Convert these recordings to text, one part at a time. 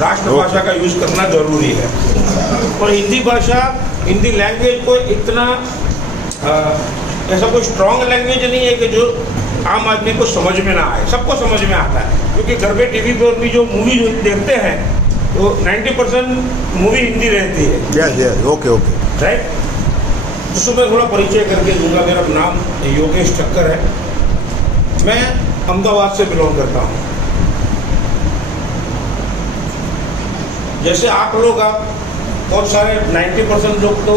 राष्ट्रभाषा का यूज करना जरूरी है। और हिंदी भाषा, हिंदी लैंग्वेज को इतना ऐसा कोई स्ट्रॉन्ग लैंग्वेज नहीं है कि जो आम आदमी को समझ में ना आए। सबको समझ में आता है, क्योंकि घर पे टीवी पर भी जो मूवी देखते हैं तो 90% मूवी हिंदी रहती है। Yes okay right. तो सुबह थोड़ा परिचय करके दूंगा। मेरा नाम योगेश ठक्कर है। मैं अहमदाबाद से बिलोंग करता हूँ। जैसे आप लोग बहुत सारे 90% लोग तो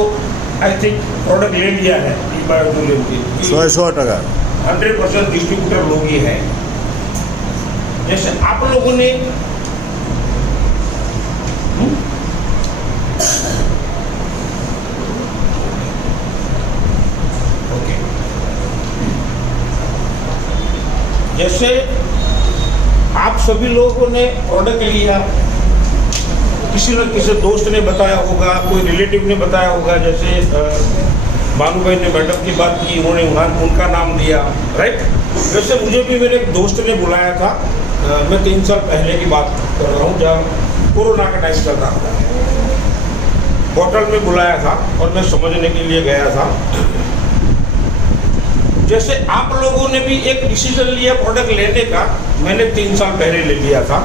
आई थिंक प्रोडक्ट ले लिया है 100%। 100% डिस्ट्रीब्यूटर लोग ही है। जैसे आप लोगों ने ओके, जैसे आप सभी लोगों ने प्रोडक्ट लिया, किसी न किसी दोस्त ने बताया होगा, कोई रिलेटिव ने बताया होगा। जैसे भानु भाई ने मैडम की बात की, उन्होंने उनका नाम दिया। राइट। वैसे मुझे भी मेरे एक दोस्त ने बुलाया था। मैं 3 साल पहले की बात कर रहा हूँ, जब कोरोना का टाइम चल रहा था। होटल में बुलाया था और मैं समझने के लिए गया था। जैसे आप लोगों ने भी एक डिसीजन लिया प्रोडक्ट लेने का, मैंने 3 साल पहले ले लिया था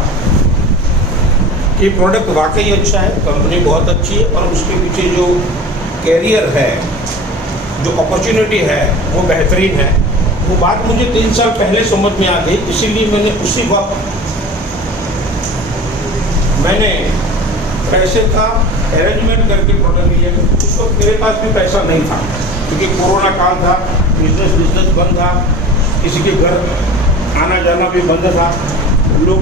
कि प्रोडक्ट वाकई अच्छा है, कंपनी बहुत अच्छी है और उसके पीछे जो कैरियर है, जो अपॉर्चुनिटी है वो बेहतरीन है। वो बात मुझे 3 साल पहले समझ में आ गई, इसीलिए मैंने उसी वक्त मैंने पैसे का अरेंजमेंट करके प्रोडक्ट लिया। उस वक्त मेरे पास भी पैसा नहीं था, क्योंकि कोरोना काल था, बिजनेस बंद था, किसी के घर आना जाना भी बंद था। लोग,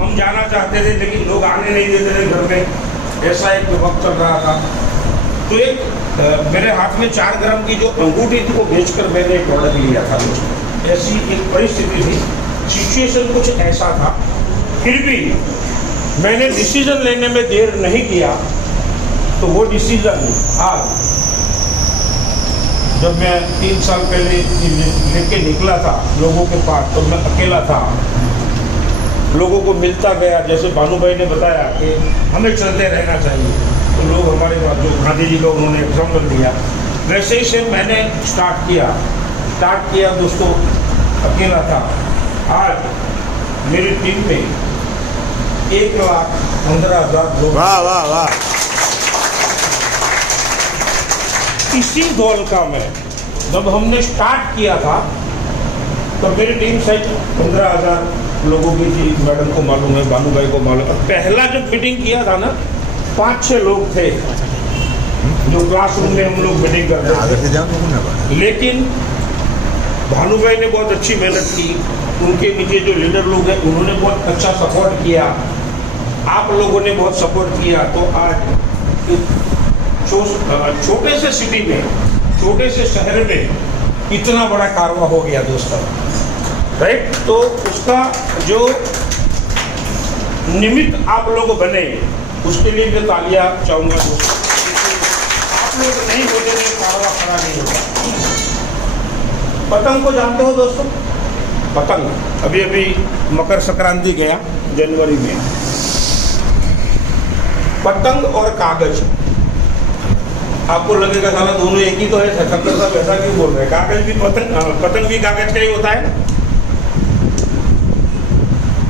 हम जाना चाहते थे लेकिन लोग आने नहीं देते थे घर में, ऐसा एक वक्त चल रहा था। तो एक मेरे हाथ में 4 ग्राम की जो अंगूठी थी वो बेचकर मैंने एक प्रोडक्ट लिया था। ऐसी एक परिस्थिति थी, सिचुएशन कुछ ऐसा था। फिर भी मैंने डिसीजन लेने में देर नहीं किया। तो वो डिसीजन आज जब मैं 3 साल पहले लेके निकला था लोगों के पास, तो मैं अकेला था, लोगों को मिलता गया। जैसे भानु भाई ने बताया कि हमें चलते रहना चाहिए, तो लोग हमारे पास, जो गांधी जी का उन्होंने एग्जाम्पल दिया, वैसे ही से मैंने स्टार्ट किया दोस्तों, अकेला था। आज मेरी टीम में 1,15,000 लोग। वाह वाह वाह। इसी धौलका में जब हमने स्टार्ट किया था तो मेरी टीम शायद 15,000 लोगों की थी। मैडम को मालूम है, भानु भाई को मालूम है। पहला जब मीटिंग किया था ना, 5-6 लोग थे जो क्लासरूम में हम लोग मीटिंग करते थे। लेकिन भानु भाई ने बहुत अच्छी मेहनत की, उनके नीचे जो लीडर लोग हैं उन्होंने बहुत अच्छा सपोर्ट किया, आप लोगों ने बहुत सपोर्ट किया। तो आज छोटे से सिटी में, छोटे से शहर में इतना बड़ा कारवा हो गया दोस्तों। राइट। तो उसका जो निमित्त आप लोग बने, उसके लिए मैं तालियां चाहूंगा दोस्तों। आप लोग नहीं होते तो कारवा खड़ा नहीं होता। पतंग को जानते हो दोस्तों? पतंग अभी अभी मकर संक्रांति गया जनवरी में। पतंग और कागज, आपको लगेगा साला दोनों एक ही तो है, ठक्कर साहब ऐसा क्यों बोल रहे हैं? कागज भी पतंग भी कागज का ही होता है।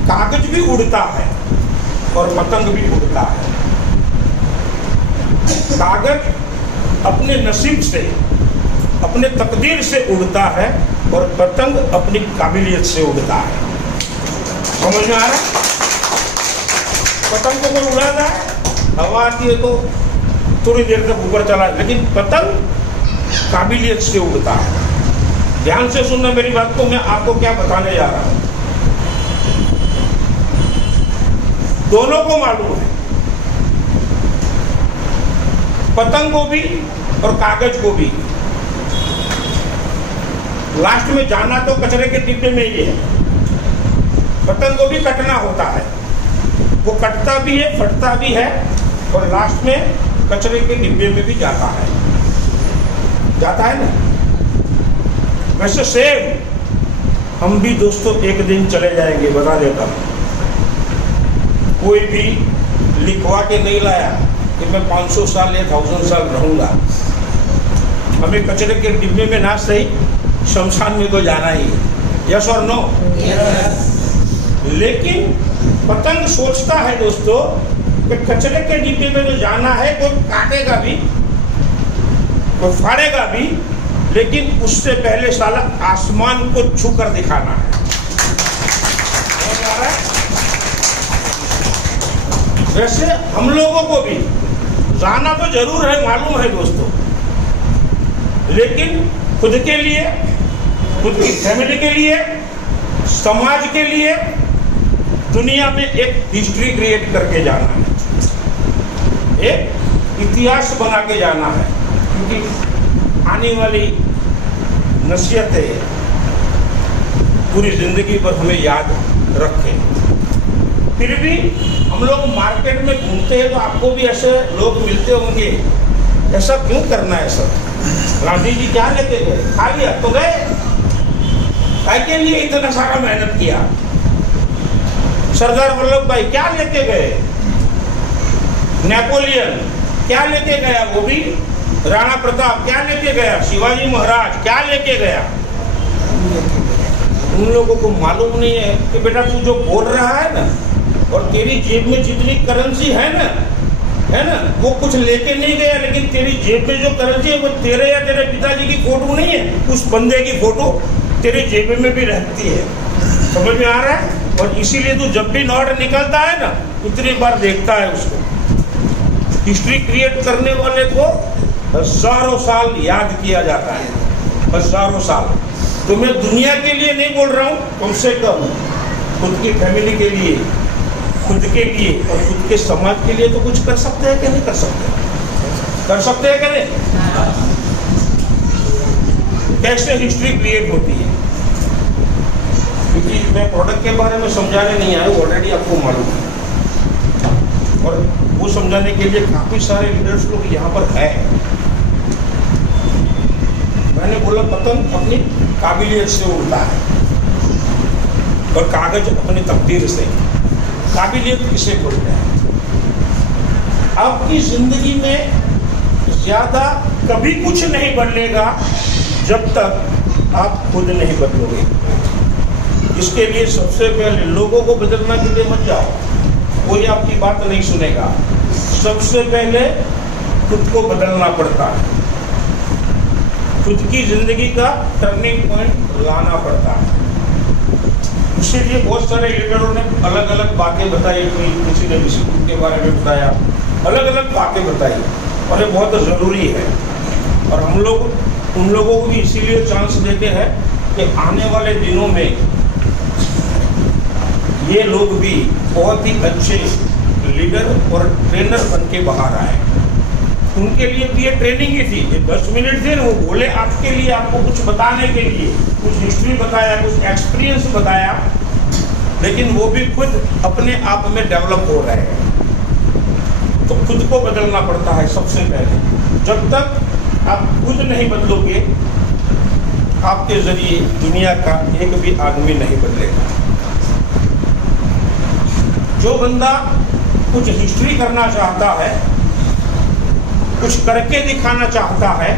कागज भी उड़ता है और पतंग भी उड़ता है। कागज अपने नसीब से, अपने तकदीर से उड़ता है और पतंग अपनी काबिलियत से उड़ता है। समझ में आ रहा? पतंग को कोई उड़ाता है, हवा आती है तो थोड़ी देर तक ऊपर चला, लेकिन पतंग काबिलियत से उड़ता है। ध्यान से सुनना मेरी बात को, मैं आपको क्या बताने जा रहा हूं। दोनों को मालूम है, पतंग को भी और कागज को भी, लास्ट में जाना तो कचरे के डिब्बे में ही है। पतंग को भी कटना होता है, वो कटता भी है, फटता भी है और लास्ट में कचरे के डिब्बे में भी जाता है ना। वैसे सेम हम भी दोस्तों एक दिन चले जाएंगे, बता देता हूं। कोई भी लिखवा के नहीं लाया कि मैं 500 साल या 1000 साल रहूँगा। हमें कचरे के डिब्बे में ना सही, शमशान में तो जाना ही है। यस और नो? लेकिन पतंग सोचता है दोस्तों कि कचरे के डिब्बे में तो जाना है, कोई काटेगा भी, कोई फाड़ेगा भी, लेकिन उससे पहले साला आसमान को छू कर दिखाना है। वैसे हम लोगों को भी जाना तो जरूर है, मालूम है दोस्तों, लेकिन खुद के लिए, खुद की फैमिली के लिए, समाज के लिए, दुनिया में एक हिस्ट्री क्रिएट करके जाना है, एक इतिहास बना के जाना है, क्योंकि आने वाली नसीहतें पूरी जिंदगी पर हमें याद रखें। फिर भी हम लोग मार्केट में घूमते हैं तो आपको भी ऐसे लोग मिलते होंगे, ऐसा क्यों करना है सर? गांधी जी क्या लेके गए? खा लिया तो गए, काय के लिए इतना सारा मेहनत किया? सरदार वल्लभ भाई क्या लेके गए? नेपोलियन क्या लेके गया? वो भी राणा प्रताप क्या लेके गया? शिवाजी महाराज क्या लेके गया? उन लोगों को मालूम नहीं है कि बेटा तू जो बोल रहा है ना, और तेरी जेब में जितनी करेंसी है ना, वो कुछ लेके नहीं गया, लेकिन तेरी जेब में जो करेंसी है वो तेरे या तेरे पिताजी की फोटो नहीं है, उस बंदे की फोटो तेरी जेब में भी रहती है। समझ में आ रहा है? और इसीलिए तू जब भी नोट निकलता है ना, उतनी बार देखता है उसको। हिस्ट्री क्रिएट करने वाले को हजारों साल याद किया जाता है, हजारों साल। तो मैं दुनिया के लिए नहीं बोल रहा हूँ, कम से कम खुद की फैमिली के लिए, खुद के लिए और खुद के समाज के लिए तो कुछ कर सकते हैं कि नहीं कर सकते? कर सकते हैं कि नहीं? कैसे हिस्ट्री क्रिएट होती है? क्योंकि मैं प्रोडक्ट के बारे में समझाने नहीं आया, ऑलरेडी आपको मालूम है, और वो समझाने के लिए काफी सारे लीडर्स लोग यहाँ पर है। मैंने बोला पतंग अपनी काबिलियत से उड़ता है और कागज अपनी तकदीर से। काबिलियत किसे बोलते हैं? आपकी जिंदगी में ज्यादा कभी कुछ नहीं बदलेगा जब तक आप खुद नहीं बदलोगे। इसके लिए सबसे पहले लोगों को बदलना के लिए मत जाओ, कोई आपकी बात नहीं सुनेगा। सबसे पहले खुद को बदलना पड़ता है, खुद की जिंदगी का टर्निंग पॉइंट लाना पड़ता है। इसीलिए बहुत सारे लीडरों ने अलग अलग बातें बताई, कोई किसी ने डिसिप्लिन के बारे में बताया, अलग अलग बातें बताई, और ये बहुत ज़रूरी है। और हम लोग उन लोगों को भी इसीलिए चांस देते हैं कि आने वाले दिनों में ये लोग भी बहुत ही अच्छे लीडर और ट्रेनर बन के बाहर आए। उनके लिए भी ये ट्रेनिंग ही थी, ये 10 मिनट थे ना, वो बोले आपके लिए, आपको कुछ बताने के लिए, कुछ हिस्ट्री बताया, कुछ एक्सपीरियंस बताया, लेकिन वो भी खुद अपने आप में डेवलप हो रहे हैं। तो खुद को बदलना पड़ता है सबसे पहले। जब तक आप खुद नहीं बदलोगे, आपके जरिए दुनिया का एक भी आदमी नहीं बदलेगा। जो बंदा कुछ हिस्ट्री करना चाहता है, कुछ करके दिखाना चाहता है,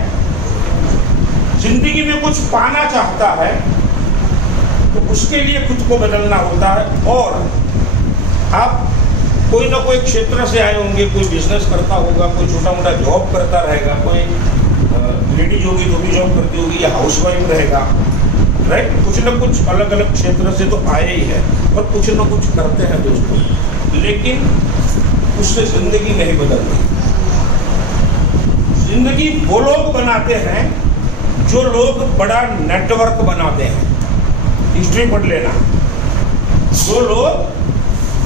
जिंदगी में कुछ पाना चाहता है, तो उसके लिए खुद को बदलना होता है। और आप कोई ना कोई क्षेत्र से आए होंगे, कोई बिजनेस करता होगा, कोई छोटा मोटा जॉब करता रहेगा, कोई लेडीज होगी तो भी जॉब करती होगी, या हाउसवाइफ रहेगा, राइट? कुछ ना कुछ अलग अलग क्षेत्र से तो आए ही है, और कुछ ना कुछ करते हैं दोस्तों, लेकिन उससे जिंदगी नहीं बदलती। जिंदगी वो लोग बनाते हैं जो लोग बड़ा नेटवर्क बनाते हैं। हिस्ट्री पढ़ लेना, जो लोग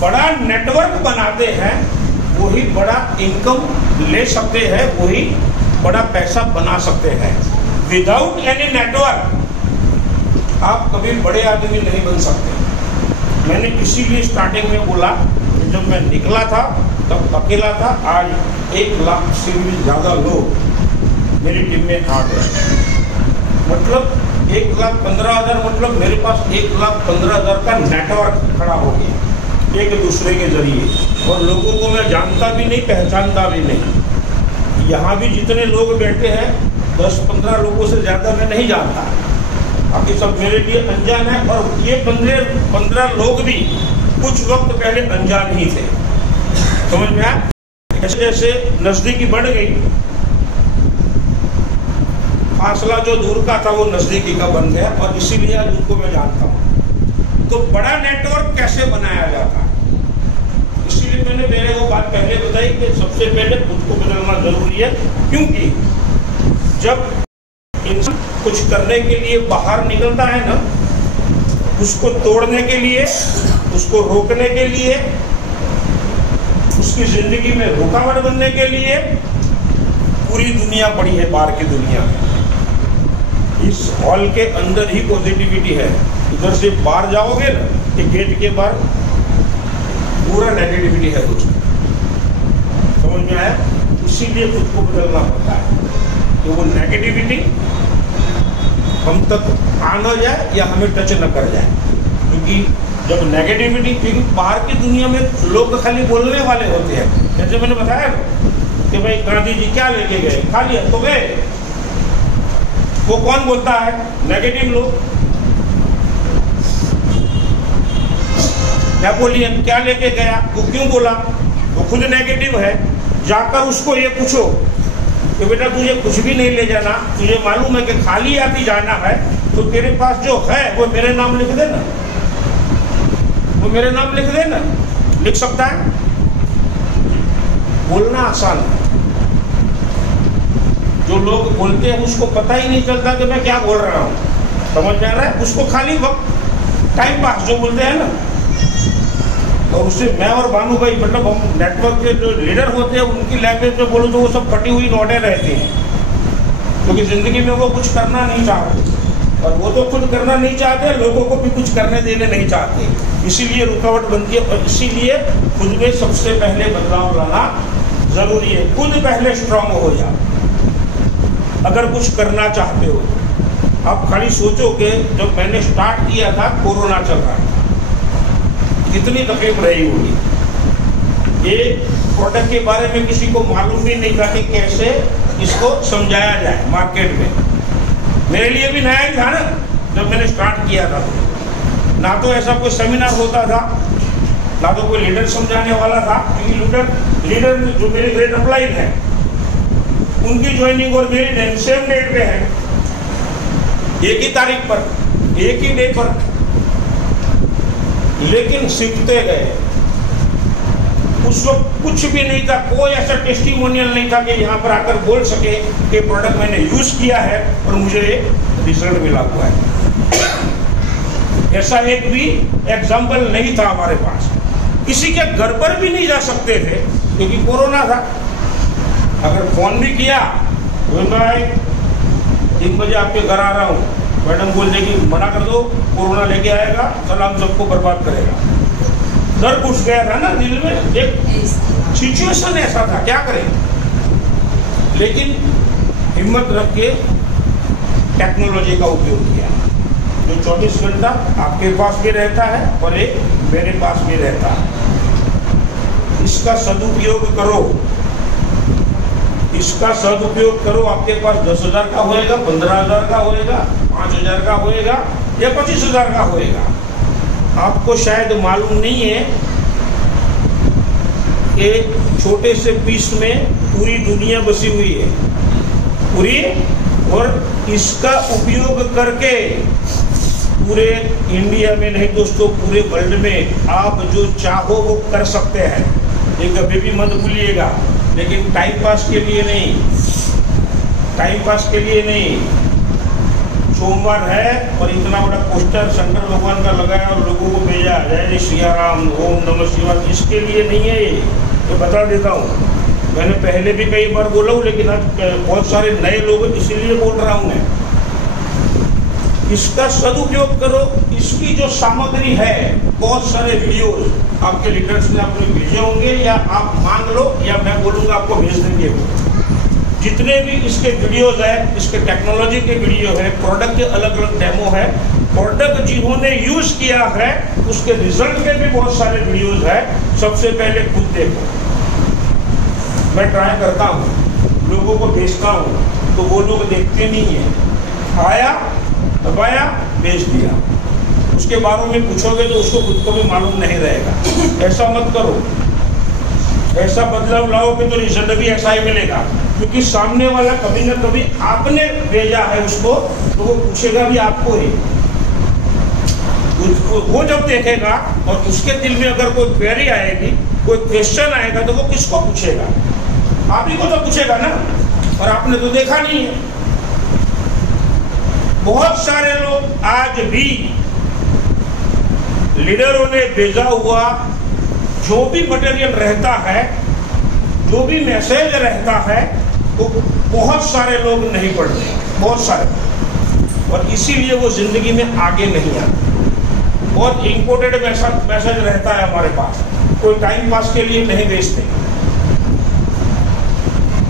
बड़ा नेटवर्क बनाते हैं वही बड़ा इनकम ले सकते हैं, वही बड़ा पैसा बना सकते हैं। विदाउट एनी नेटवर्क आप कभी बड़े आदमी नहीं बन सकते। मैंने इसीलिए स्टार्टिंग में बोला, जब मैं निकला था तब अकेला था, आज 1 लाख से भी ज़्यादा लोग मेरी टीम में आ गए। मतलब 1,15,000, मतलब मेरे पास 1,15,000 का नेटवर्क खड़ा हो गया। एक दूसरे के जरिए, और लोगों को मैं जानता भी नहीं, पहचानता भी नहीं। यहाँ भी जितने लोग बैठे हैं 10-15 लोगों से ज़्यादा मैं नहीं जानता, बाकी सब मेरे लिए अनजान है। और ये 15 लोग भी कुछ वक्त पहले अनजान ही थे, समझ में आया? जैसे जैसे नज़दीकी बढ़ गई, फासला जो दूर का था वो नज़दीकी का बन गया, और इसीलिए आज उनको मैं जानता हूँ। तो बड़ा नेटवर्क कैसे बनाया जाता है, इसीलिए मैंने पहले वो बात पहले बताई कि सबसे पहले खुद को बदलना जरूरी है। क्योंकि जब इंसान कुछ करने के लिए बाहर निकलता है ना, उसको तोड़ने के लिए, उसको रोकने के लिए, उसकी जिंदगी में रुकावट बनने के लिए पूरी दुनिया पड़ी है, बाहर की दुनिया में। इस हॉल के अंदर ही पॉजिटिविटी है, इधर से बाहर जाओगे ना कि गेट के बाहर पूरा नेगेटिविटी है कुछ, समझ में आया? इसीलिए खुद को बदलना पड़ता है कि वो नेगेटिविटी हम तक आ न जाए या हमें टच न कर जाए। क्योंकि जब नेगेटिविटी, क्योंकि बाहर की दुनिया में लोग खाली बोलने वाले होते हैं। जैसे मैंने बताया कि भाई गांधी जी क्या लेके गए, खा लिया तो गए, वो कौन बोलता है? नेगेटिव लोग। नेपोलियन क्या लेके गया, वो क्यों बोला? वो खुद नेगेटिव है। जाकर उसको ये पूछो कि बेटा तुझे कुछ भी नहीं ले जाना, तुझे मालूम है कि खाली आती जाना है, तो तेरे पास जो है वो मेरे नाम लिख देना, वो मेरे नाम लिख देना। लिख सकता है? बोलना आसान है। जो लोग बोलते हैं उसको पता ही नहीं चलता कि मैं क्या बोल रहा हूँ, समझ में आ रहा है? उसको खाली वक्त टाइम पास जो बोलते हैं ना, और उससे मैं और भानु भाई, मतलब हम नेटवर्क के जो लीडर होते हैं उनकी लैंग्वेज में बोलूँ तो वो सब फटी हुई नोटें रहती हैं, क्योंकि जिंदगी में वो कुछ करना नहीं चाहते, और वो तो खुद करना नहीं चाहते, लोगों को भी कुछ करने देने नहीं चाहते, इसीलिए रुकावट बनती है। और इसीलिए खुद में सबसे पहले बदलाव लाना जरूरी है। खुद पहले स्ट्रांग हो जाओ अगर कुछ करना चाहते हो। आप खाली सोचो कि जब मैंने स्टार्ट किया था, कोरोना चल रहा था, कितनी तकलीफ रही होगी। ये प्रोडक्ट के बारे में किसी को मालूम भी नहीं था कि कैसे इसको समझाया जाए मार्केट में। मेरे लिए भी नया ही था ना जब मैंने स्टार्ट किया था। ना तो ऐसा कोई सेमिनार होता था, ना तो कोई लीडर समझाने वाला था। क्योंकि लीडर जो मेरे ग्रेड अपलाइन है, उनकी ज्वाइनिंग और मेरी ज्वाइनिंग सेम डेट पे है, एक ही तारीख पर, एक ही डे पर, लेकिन सीखते गए। उस वक्त कुछ भी नहीं था, कोई ऐसा टेस्टिमोनियल नहीं था कि यहाँ पर आकर बोल सके कि प्रोडक्ट मैंने यूज किया है और मुझे रिजल्ट मिला हुआ है। ऐसा एक भी एग्जाम्पल नहीं था हमारे पास। किसी के घर पर भी नहीं जा सकते थे क्योंकि कोरोना था। अगर फोन भी किया तो मैं 3 बजे आपके घर आ रहा हूँ, मैडम बोल देगी मना कर दो, कोरोना लेके आएगा, सलाम सबको बर्बाद करेगा। डर घुस गया था ना दिल में, एक सिचुएशन ऐसा था, क्या करें। लेकिन हिम्मत रख के टेक्नोलॉजी का उपयोग किया, जो 24 घंटा आपके पास भी रहता है और एक मेरे पास भी रहता है। इसका सदुपयोग करो, इसका सदुपयोग करो। आपके पास 10,000 का होएगा, 15,000 का होएगा, 5,000 का होएगा या 25,000 का होएगा। आपको शायद मालूम नहीं है कि छोटे से पीस में पूरी दुनिया बसी हुई है, पूरी। और इसका उपयोग करके पूरे इंडिया में नहीं दोस्तों, पूरे वर्ल्ड में आप जो चाहो वो कर सकते हैं। ये कभी भी मत भूलिएगा, लेकिन टाइम पास के लिए नहीं, टाइम पास के लिए नहीं। सोमवार है और इतना बड़ा पोस्टर शंकर भगवान का लगाया और लोगों को भेजा, जय सिया राम, ओम नमः शिवाय, इसके लिए नहीं है ये बता देता हूँ। मैंने पहले भी कई बार बोला हूँ, लेकिन आज बहुत सारे नए लोग, इसीलिए बोल रहा हूँ मैं। इसका सदुपयोग करो। इसकी जो सामग्री है, बहुत सारे वीडियोस आपके लीडर्स ने अपने भेजे होंगे, या आप मांग लो या मैं बोलूँगा आपको भेज देंगे। जितने भी इसके वीडियोस है, इसके टेक्नोलॉजी के वीडियो है, प्रोडक्ट के अलग अलग डेमो है, प्रोडक्ट जिन्होंने यूज किया है उसके रिजल्ट के भी बहुत सारे वीडियोस है। सबसे पहले खुद देखो। मैं ट्राई करता हूँ, लोगों को बेचता हूँ, तो वो लोग देखते नहीं है। आया, दबाया, बेच दिया। उसके बारे में पूछोगे तो उसको खुद को भी मालूम नहीं रहेगा। ऐसा मत करो। ऐसा बदलाव लाओगे तो रिजल्ट भी ऐसा ही मिलेगा, क्योंकि सामने वाला कभी ना कभी आपने भेजा है उसको, तो वो पूछेगा भी आपको ही। वो जब देखेगा और उसके दिल में अगर कोई क्वेरी आएगी, कोई क्वेश्चन आएगा, तो वो किसको पूछेगा? आप ही को तो पूछेगा ना। और आपने तो देखा नहीं है। बहुत सारे लोग आज भी लीडरों ने भेजा हुआ जो भी मटेरियल रहता है, जो भी मैसेज रहता है, वो बहुत सारे लोग नहीं पढ़ते, बहुत सारे, और इसीलिए वो जिंदगी में आगे नहीं आते। बहुत इंपोर्टेंट मैसेज रहता है हमारे पास, कोई टाइम पास के लिए नहीं भेजते।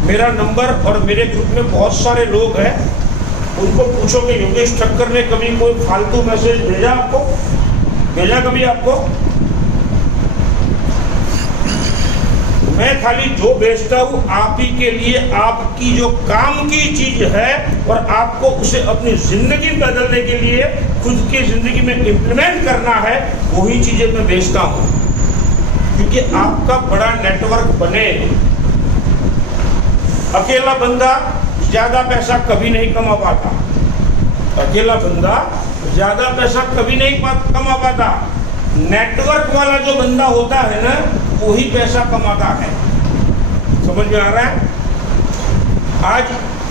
मेरा नंबर और मेरे ग्रुप में बहुत सारे लोग हैं, उनको पूछोगे योगेश ठक्कर ने कभी कोई फालतू मैसेज भेजा आपको? भेजा कभी आपको? मैं खाली जो भेजता हूँ आप ही के लिए, आपकी जो काम की चीज है और आपको उसे अपनी जिंदगी बदलने के लिए, खुद की जिंदगी में इम्प्लीमेंट करना है, वही चीजें मैं भेजता हूँ। क्योंकि आपका बड़ा नेटवर्क बने। अकेला बंदा ज्यादा पैसा कभी नहीं कमा पाता। अकेला बंदा ज्यादा पैसा कभी नहीं कमा पाता। नेटवर्क वाला जो बंदा होता है ना, वही पैसा कमाता है। समझ में आ रहा है? आज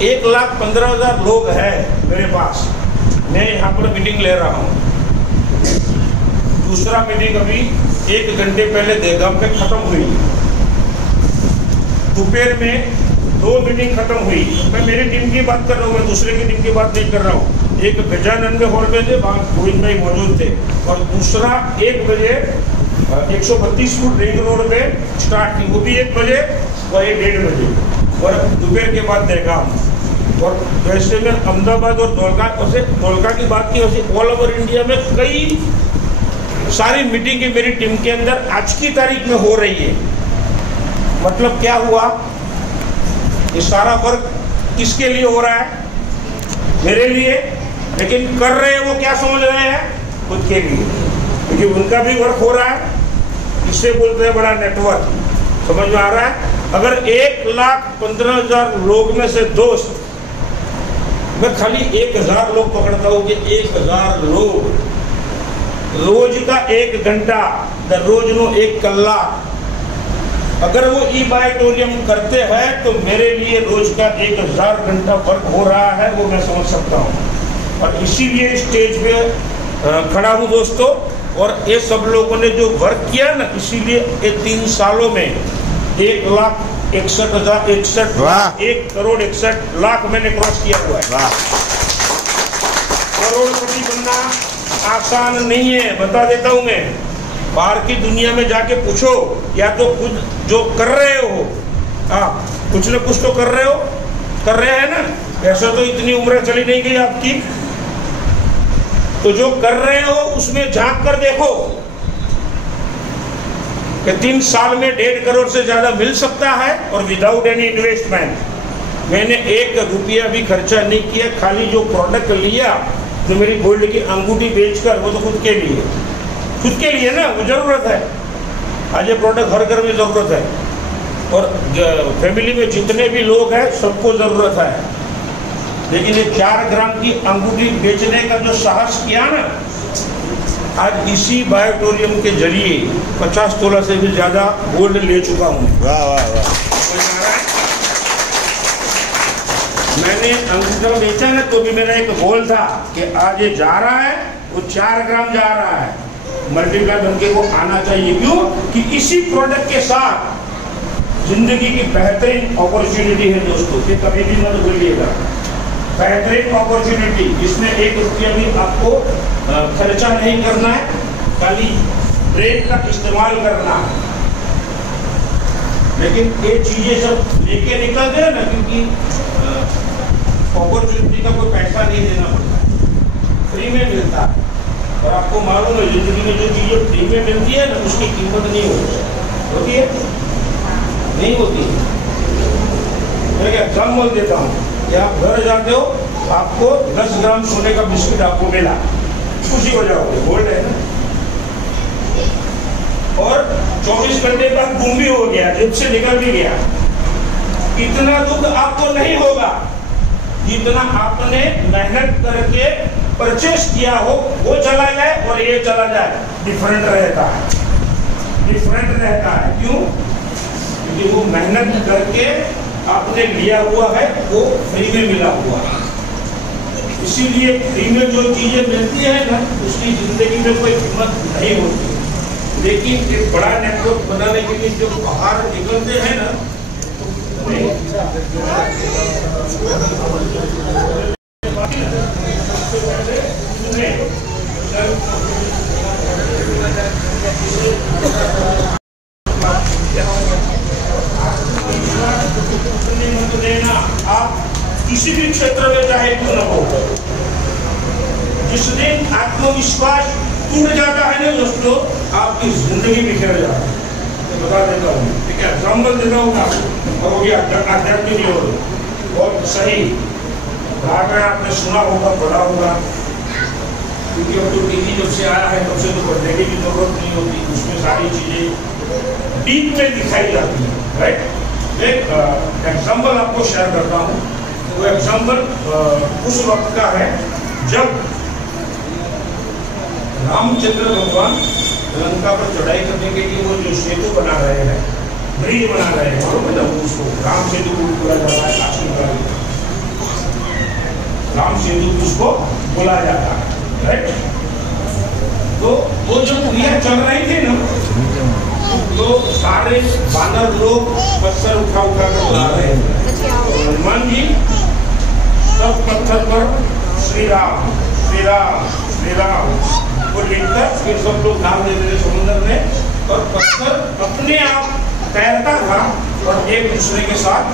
1,15,000 लोग हैं मेरे पास। मैं यहाँ पर मीटिंग ले रहा हूँ। दूसरा मीटिंग अभी 1 घंटे पहले देगाम में खत्म हुई। दोपहर में 2 मीटिंग खत्म हुई। मैं मेरी टीम की बात कर रहा हूँ, मैं दूसरे की टीम की बात नहीं कर रहा हूँ। एक गजानन में हॉल में थे, गोविंद भाई मौजूद थे, और दूसरा 1 बजे 132 फुट रिंग रोड पे स्टार्ट की, वो भी 1 बजे और 1:30 बजे, और दोपहर के बाद देगाम। और वैसे में अहमदाबाद और धोलका की बात की, वैसे ऑल ओवर इंडिया में कई सारी मीटिंग मेरी टीम के अंदर आज की तारीख में हो रही है। मतलब क्या हुआ? ये सारा वर्क किसके लिए हो रहा है? मेरे लिए। लेकिन कर रहे हैं वो क्या समझ रहे हैं? खुद के लिए, क्योंकि उनका भी वर्क हो रहा है। इसे बोलते हैं बड़ा नेटवर्क। समझ में आ रहा है? अगर 1,15,000 लोग में से दोस्त, मैं खाली 1,000 लोग पकड़ता हूँ कि 1,000 लोग रोज का 1 घंटा, रोज नो 1 कलाक, अगर वो ई बायोटोरियम करते हैं तो मेरे लिए रोज का 1,000 घंटा वर्क हो रहा है, वो मैं समझ सकता हूँ। और इसीलिए स्टेज पे खड़ा हूँ दोस्तों। और ये सब लोगों ने जो वर्क किया ना, इसीलिए ये 3 सालों में 1,61,061 मैंने क्रॉस किया हुआ है। करोड़पति बनना आसान नहीं है, बता देता हूँ मैं। बाहर की दुनिया में जाके पूछो, या तो खुद जो कर रहे हो, कुछ न कुछ तो कर रहे हैं ना। ऐसा तो इतनी उम्र चली नहीं गई आपकी, तो जो कर रहे हो उसमें झांक कर देखो कि 3 साल में 1.5 करोड़ से ज्यादा मिल सकता है, और विदाउट एनी इन्वेस्टमेंट। मैंने 1 रुपया भी खर्चा नहीं किया, खाली जो प्रोडक्ट लिया, जो मेरी गोल्ड की अंगूठी बेचकर, वो तो खुद के लिए ना, वो जरूरत है। आज ये प्रोडक्ट हर घर में जरूरत है, और फैमिली में जितने भी लोग हैं सबको जरूरत है। लेकिन ये 4 ग्राम की अंगूठी बेचने का जो साहस किया ना, आज इसी बायोटोरियम के जरिए 50 तोला से भी ज्यादा गोल्ड ले चुका हूँ। वाह वाह वाह। मैंने अंगूठा बेचा ना, तो भी मेरा एक गोल था कि आज ये जा रहा है, वो 4 ग्राम जा रहा है, मल्टीप्लाई बनके वो आना चाहिए। क्यों? कि इसी प्रोडक्ट के साथ जिंदगी की बेहतरीन अपॉर्चुनिटी है दोस्तों, ये कभी भी मत भूलिएगा। बेहतरीन अपॉर्चुनिटी, जिसमें 1 रुपया भी आपको खर्चा नहीं करना है, खाली ब्रेन का इस्तेमाल करना है। लेकिन ये चीजें सब लेके निकलते हैं ना, क्योंकि अपॉर्चुनिटी का कोई पैसा नहीं देना पड़ता। फ्री में मिलता है। और आपको मालूम है जिंदगी में जो चीजें फ्री में मिलती है ना उसकी कीमत नहीं होती है, नहीं होती है। मैं क्या एग्जाम्पल देता हूँ कि आप घर जाते हो, आपको 10 ग्राम सोने का बिस्किट आपको मिला, खुशी हो जाओगे, गोल्ड है ना। और 24 घंटे बाद गुम भी हो गया, जेब से निकल भी गया, इतना दुख आपको नहीं होगा जितना आपने मेहनत करके परचेस किया हो, वो चला जाए और ये चला जाए, डिफरेंट रहता है, डिफरेंट रहता है। क्यों? क्योंकि वो मेहनत करके आपने लिया हुआ है, वो फ्री में मिला हुआ है। इसीलिए फ्री में जो चीजें मिलती है ना उसकी जिंदगी में कोई कीमत नहीं होती। लेकिन एक बड़ा नेटवर्क बनाने के लिए जो बाहर निकलते हैं ना, देना आप किसी भी क्षेत्र में चाहे क्यों न हो, जिस दिन आत्मविश्वास टूट जाता है ना दोस्तों, आपकी जिंदगी बिखर जाती है। तो बता देता हूँ, ठीक है, एग्जाम्पल देता हूँ ना, और हो गया आध्यात्मिक योग, बहुत सही बात है, आपने सुना होगा, पढ़ा होगा। क्योंकि अब तो टीवी जब से आया है तब से तो पढ़ने की भी जरूरत नहीं होती, उसमें सारी चीजें डीप में दिखाई जाती है, राइट। एक एग्जाम्पल आपको शेयर करता हूँ। वो एग्जाम्पल उस वक्त का है जब रामचंद्र भगवान लंका पर चढ़ाई करने के लिए वो जो सेतु बना रहे हैं, ब्रिज बना रहे हैं, मतलब उसको राम सेतु बोला जाता है, काशी का राम सेतु उसको बोला जाता है, राइट। तो वो जो क्रिया चल रही थी ना, तो सारे बानर लोग पत्थर उठा उठा कर ला रहे हैं। हनुमान जी सब पत्थर पर श्री राम श्री राम श्री राम को लिखकर फिर सब लोग नाम देते थे समुद्र में, और पत्थर अपने आप तैरता था और एक दूसरे के साथ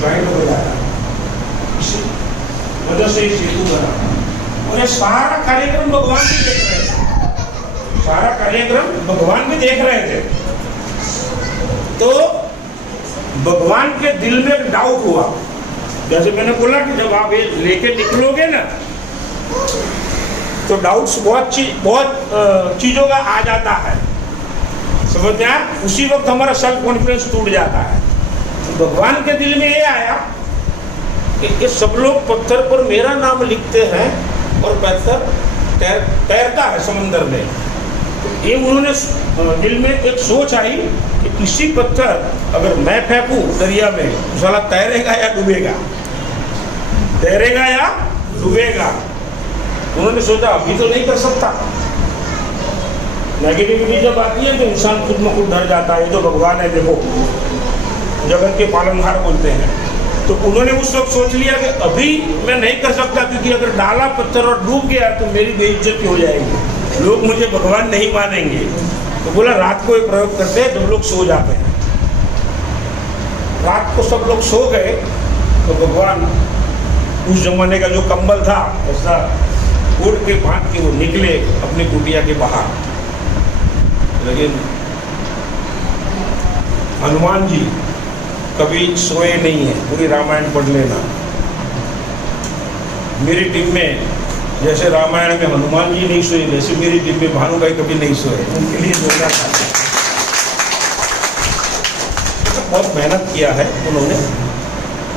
ज्वाइंट हो जाता। इसी वजह से सेतु बना। और ये सारा कार्यक्रम भगवान भी देख रहे थे, सारा कार्यक्रम भगवान भी देख रहे थे। तो भगवान के दिल में एक डाउट हुआ, जैसे मैंने बोला कि जब आप ये लेके निकलोगे ना तो डाउट्स बहुत चीजों का आ जाता है, समझते हैं। उसी वक्त हमारा सेल्फ कॉन्फिडेंस टूट जाता है। तो भगवान के दिल में ये आया कि सब लोग पत्थर पर मेरा नाम लिखते हैं और पत्थर तैरता है समंदर में। तो ये उन्होंने दिल में एक सोच आई कि किसी पत्थर अगर मैं फेंकूं दरिया में तो साला तैरेगा या डूबेगा, तैरेगा या डूबेगा। उन्होंने सोचा अभी तो नहीं कर सकता। नेगेटिविटी जब आती है तो इंसान खुद में खुद डर जाता है। जो भगवान है देखो, जगत के पालनहार बोलते हैं। तो उन्होंने उस वक्त सोच लिया कि अभी मैं नहीं कर सकता, क्योंकि अगर डाला पत्थर और डूब गया तो मेरी बेइज्जती हो जाएगी, लोग मुझे भगवान नहीं मानेंगे। तो बोला रात को एक प्रयोग करते हैं जब लोग सो जाते हैं। रात को सब लोग सो गए तो भगवान उस जमाने का जो कंबल था ऐसा उड़ के भाग के वो निकले अपनी कुटिया के बाहर। लेकिन हनुमान जी कभी सोए नहीं है। पूरी रामायण पढ़ लेना। मेरी टीम में जैसे रामायण में हनुमान जी नहीं सोए, वैसे मेरी टीम में भानु भाई कभी नहीं सोए। उनके लिए जोरदार ताली। बहुत मेहनत किया है उन्होंने,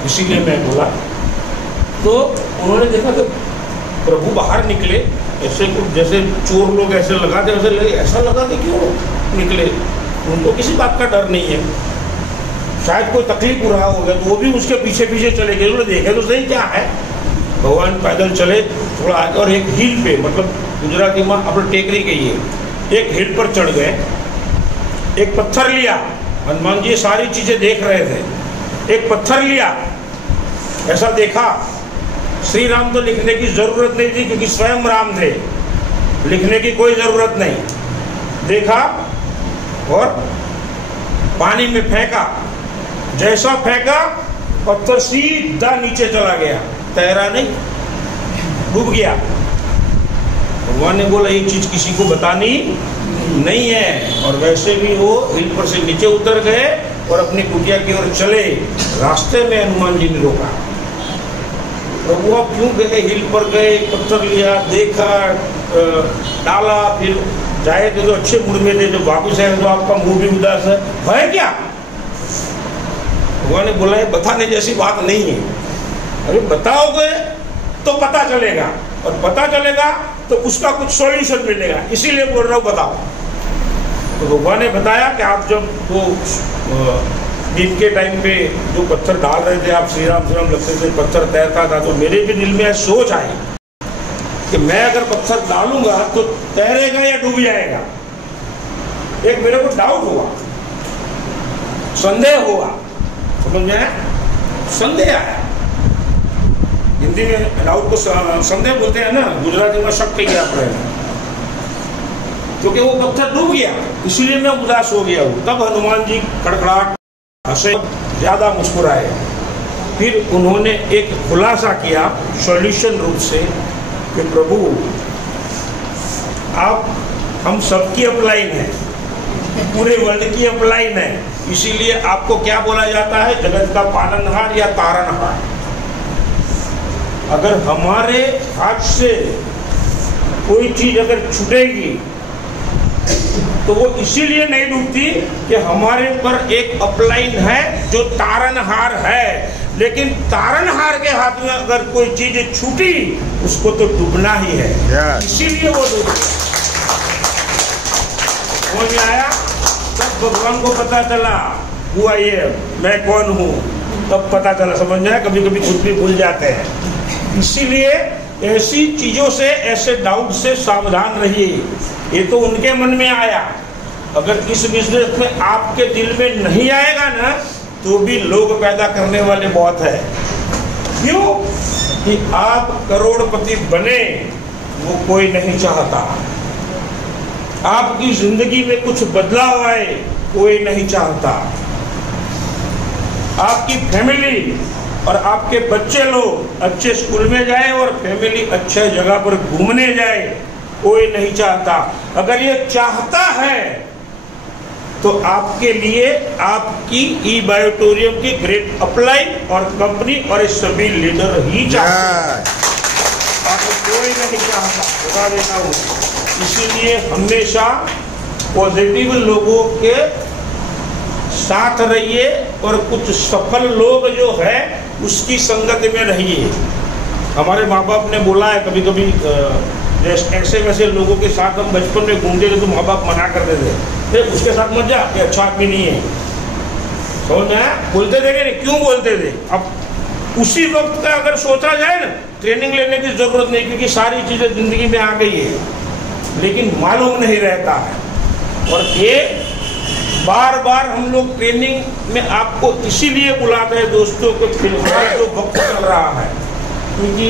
इसीलिए मैं बोला। तो उन्होंने देखा कि प्रभु बाहर निकले, ऐसे कुछ जैसे चोर लोग ऐसे लगाते वैसे लगे, ऐसा लगा कि क्यों निकले, उनको किसी बात का डर नहीं है, शायद कोई तकलीफ हो रहा होगा। तो वो भी उसके पीछे पीछे चले गए। उन्होंने देखे तो सही क्या है। भगवान पैदल चले थोड़ा आगे और एक हिल पे, मतलब गुजराती में अपने टेकरी गई है, एक हिल पर चढ़ गए। एक पत्थर लिया, हनुमान जी सारी चीजें देख रहे थे। एक पत्थर लिया, ऐसा देखा श्री राम तो लिखने की जरूरत नहीं थी क्योंकि स्वयं राम थे, लिखने की कोई जरूरत नहीं। देखा और पानी में फेंका। जैसा फेंका पत्थर सीधा नीचे चला गया, तैरा नहीं, डूब गया। भगवान ने बोला ये चीज किसी को बतानी नहीं है। और वैसे भी वो हिल पर से नीचे उतर गए और अपनी कुटिया की ओर चले। रास्ते में हनुमान जी ने रोका, प्रभु आप क्यों गए? हिल पर गए, पत्थर लिया, देखा, डाला, फिर जाए थे तो अच्छे मूड में थे, जो वापिस आए तो आपका मुंह भी उदास है क्या? भगवान ने बोला ये बताने जैसी बात नहीं है। अरे बताओगे तो पता चलेगा, और पता चलेगा तो उसका कुछ सॉल्यूशन मिलेगा, इसीलिए बोल रहा हूँ बताओ। तो भगवान ने बताया कि आप जब वो दिन के टाइम पे जो पत्थर डाल रहे थे, आप श्री राम लगते थे, पत्थर तैरता था, तो मेरे भी दिल में सोच आई कि मैं अगर पत्थर डालूंगा तो तैरेगा या डूब जाएगा। एक मेरे को डाउट हुआ, संदेह हुआ, समझ में आया? संदेह आया। हिंदी में डाउट को संदेह बोलते हैं ना, गुजराती में शक किया पड़ेगा, क्योंकि वो पत्थर डूब गया, इसलिए मैं उदास हो गया हूँ। तब हनुमान जी खड़खड़ाहट हंसे, ज्यादा मुस्कुराए। फिर उन्होंने एक खुलासा किया सॉल्यूशन रूप से कि प्रभु आप हम सबकी अपलाइन है, पूरे वर्ल्ड की अपलाइन है, इसीलिए आपको क्या बोला जाता है? जगत का पालनहार या तारनहार। अगर हमारे हाथ से कोई चीज अगर छूटेगी तो वो इसीलिए नहीं डूबती कि हमारे पर एक अपलाइन है जो तारनहार है, लेकिन तारनहार के हाथ में अगर कोई चीज छूटी उसको तो डूबना ही है, इसीलिए वो डूब गया। समझ में आया? तब भगवान को पता चला हुआ ये मैं कौन हूँ, तब पता चला। समझ में आया? कभी कभी खुद भी भूल जाते हैं, इसीलिए ऐसी चीजों से, ऐसे डाउट से सावधान रहिए। ये तो उनके मन में आया, अगर इस बिजनेस में आपके दिल में नहीं आएगा ना तो भी लोग पैदा करने वाले बहुत है। क्यों? कि आप करोड़पति बने वो कोई नहीं चाहता, आपकी जिंदगी में कुछ बदलाव आए कोई नहीं चाहता, आपकी फैमिली और आपके बच्चे लोग अच्छे स्कूल में जाए और फैमिली अच्छे जगह पर घूमने जाए कोई नहीं चाहता। अगर ये चाहता है तो आपके लिए आपकी ई बायोटोरियम की ग्रेट अपलाइन और कंपनी और सभी लीडर ही चाहते हैं, कोई नहीं चाहता, बता देता हूँ। इसीलिए हमेशा पॉजिटिव लोगों के साथ रहिए और कुछ सफल लोग जो है उसकी संगत में रहिए। हमारे माँ बाप ने बोला है कभी कभी ऐसे वैसे लोगों के साथ हम बचपन में घूमते थे तो माँ बाप मना करते थे, उसके साथ मत जा, ये अच्छा आदमी नहीं है। समझ में? बोलते थे कि क्यों बोलते थे? अब उसी वक्त का अगर सोचा जाए ना, ट्रेनिंग लेने की जरूरत नहीं, क्योंकि सारी चीजें जिंदगी में आ गई है, लेकिन मालूम नहीं रहता है। और ये बार बार हम लोग ट्रेनिंग में आपको इसीलिए बुलाते हैं दोस्तों को, फिलहाल जो वक्त चल रहा है, क्योंकि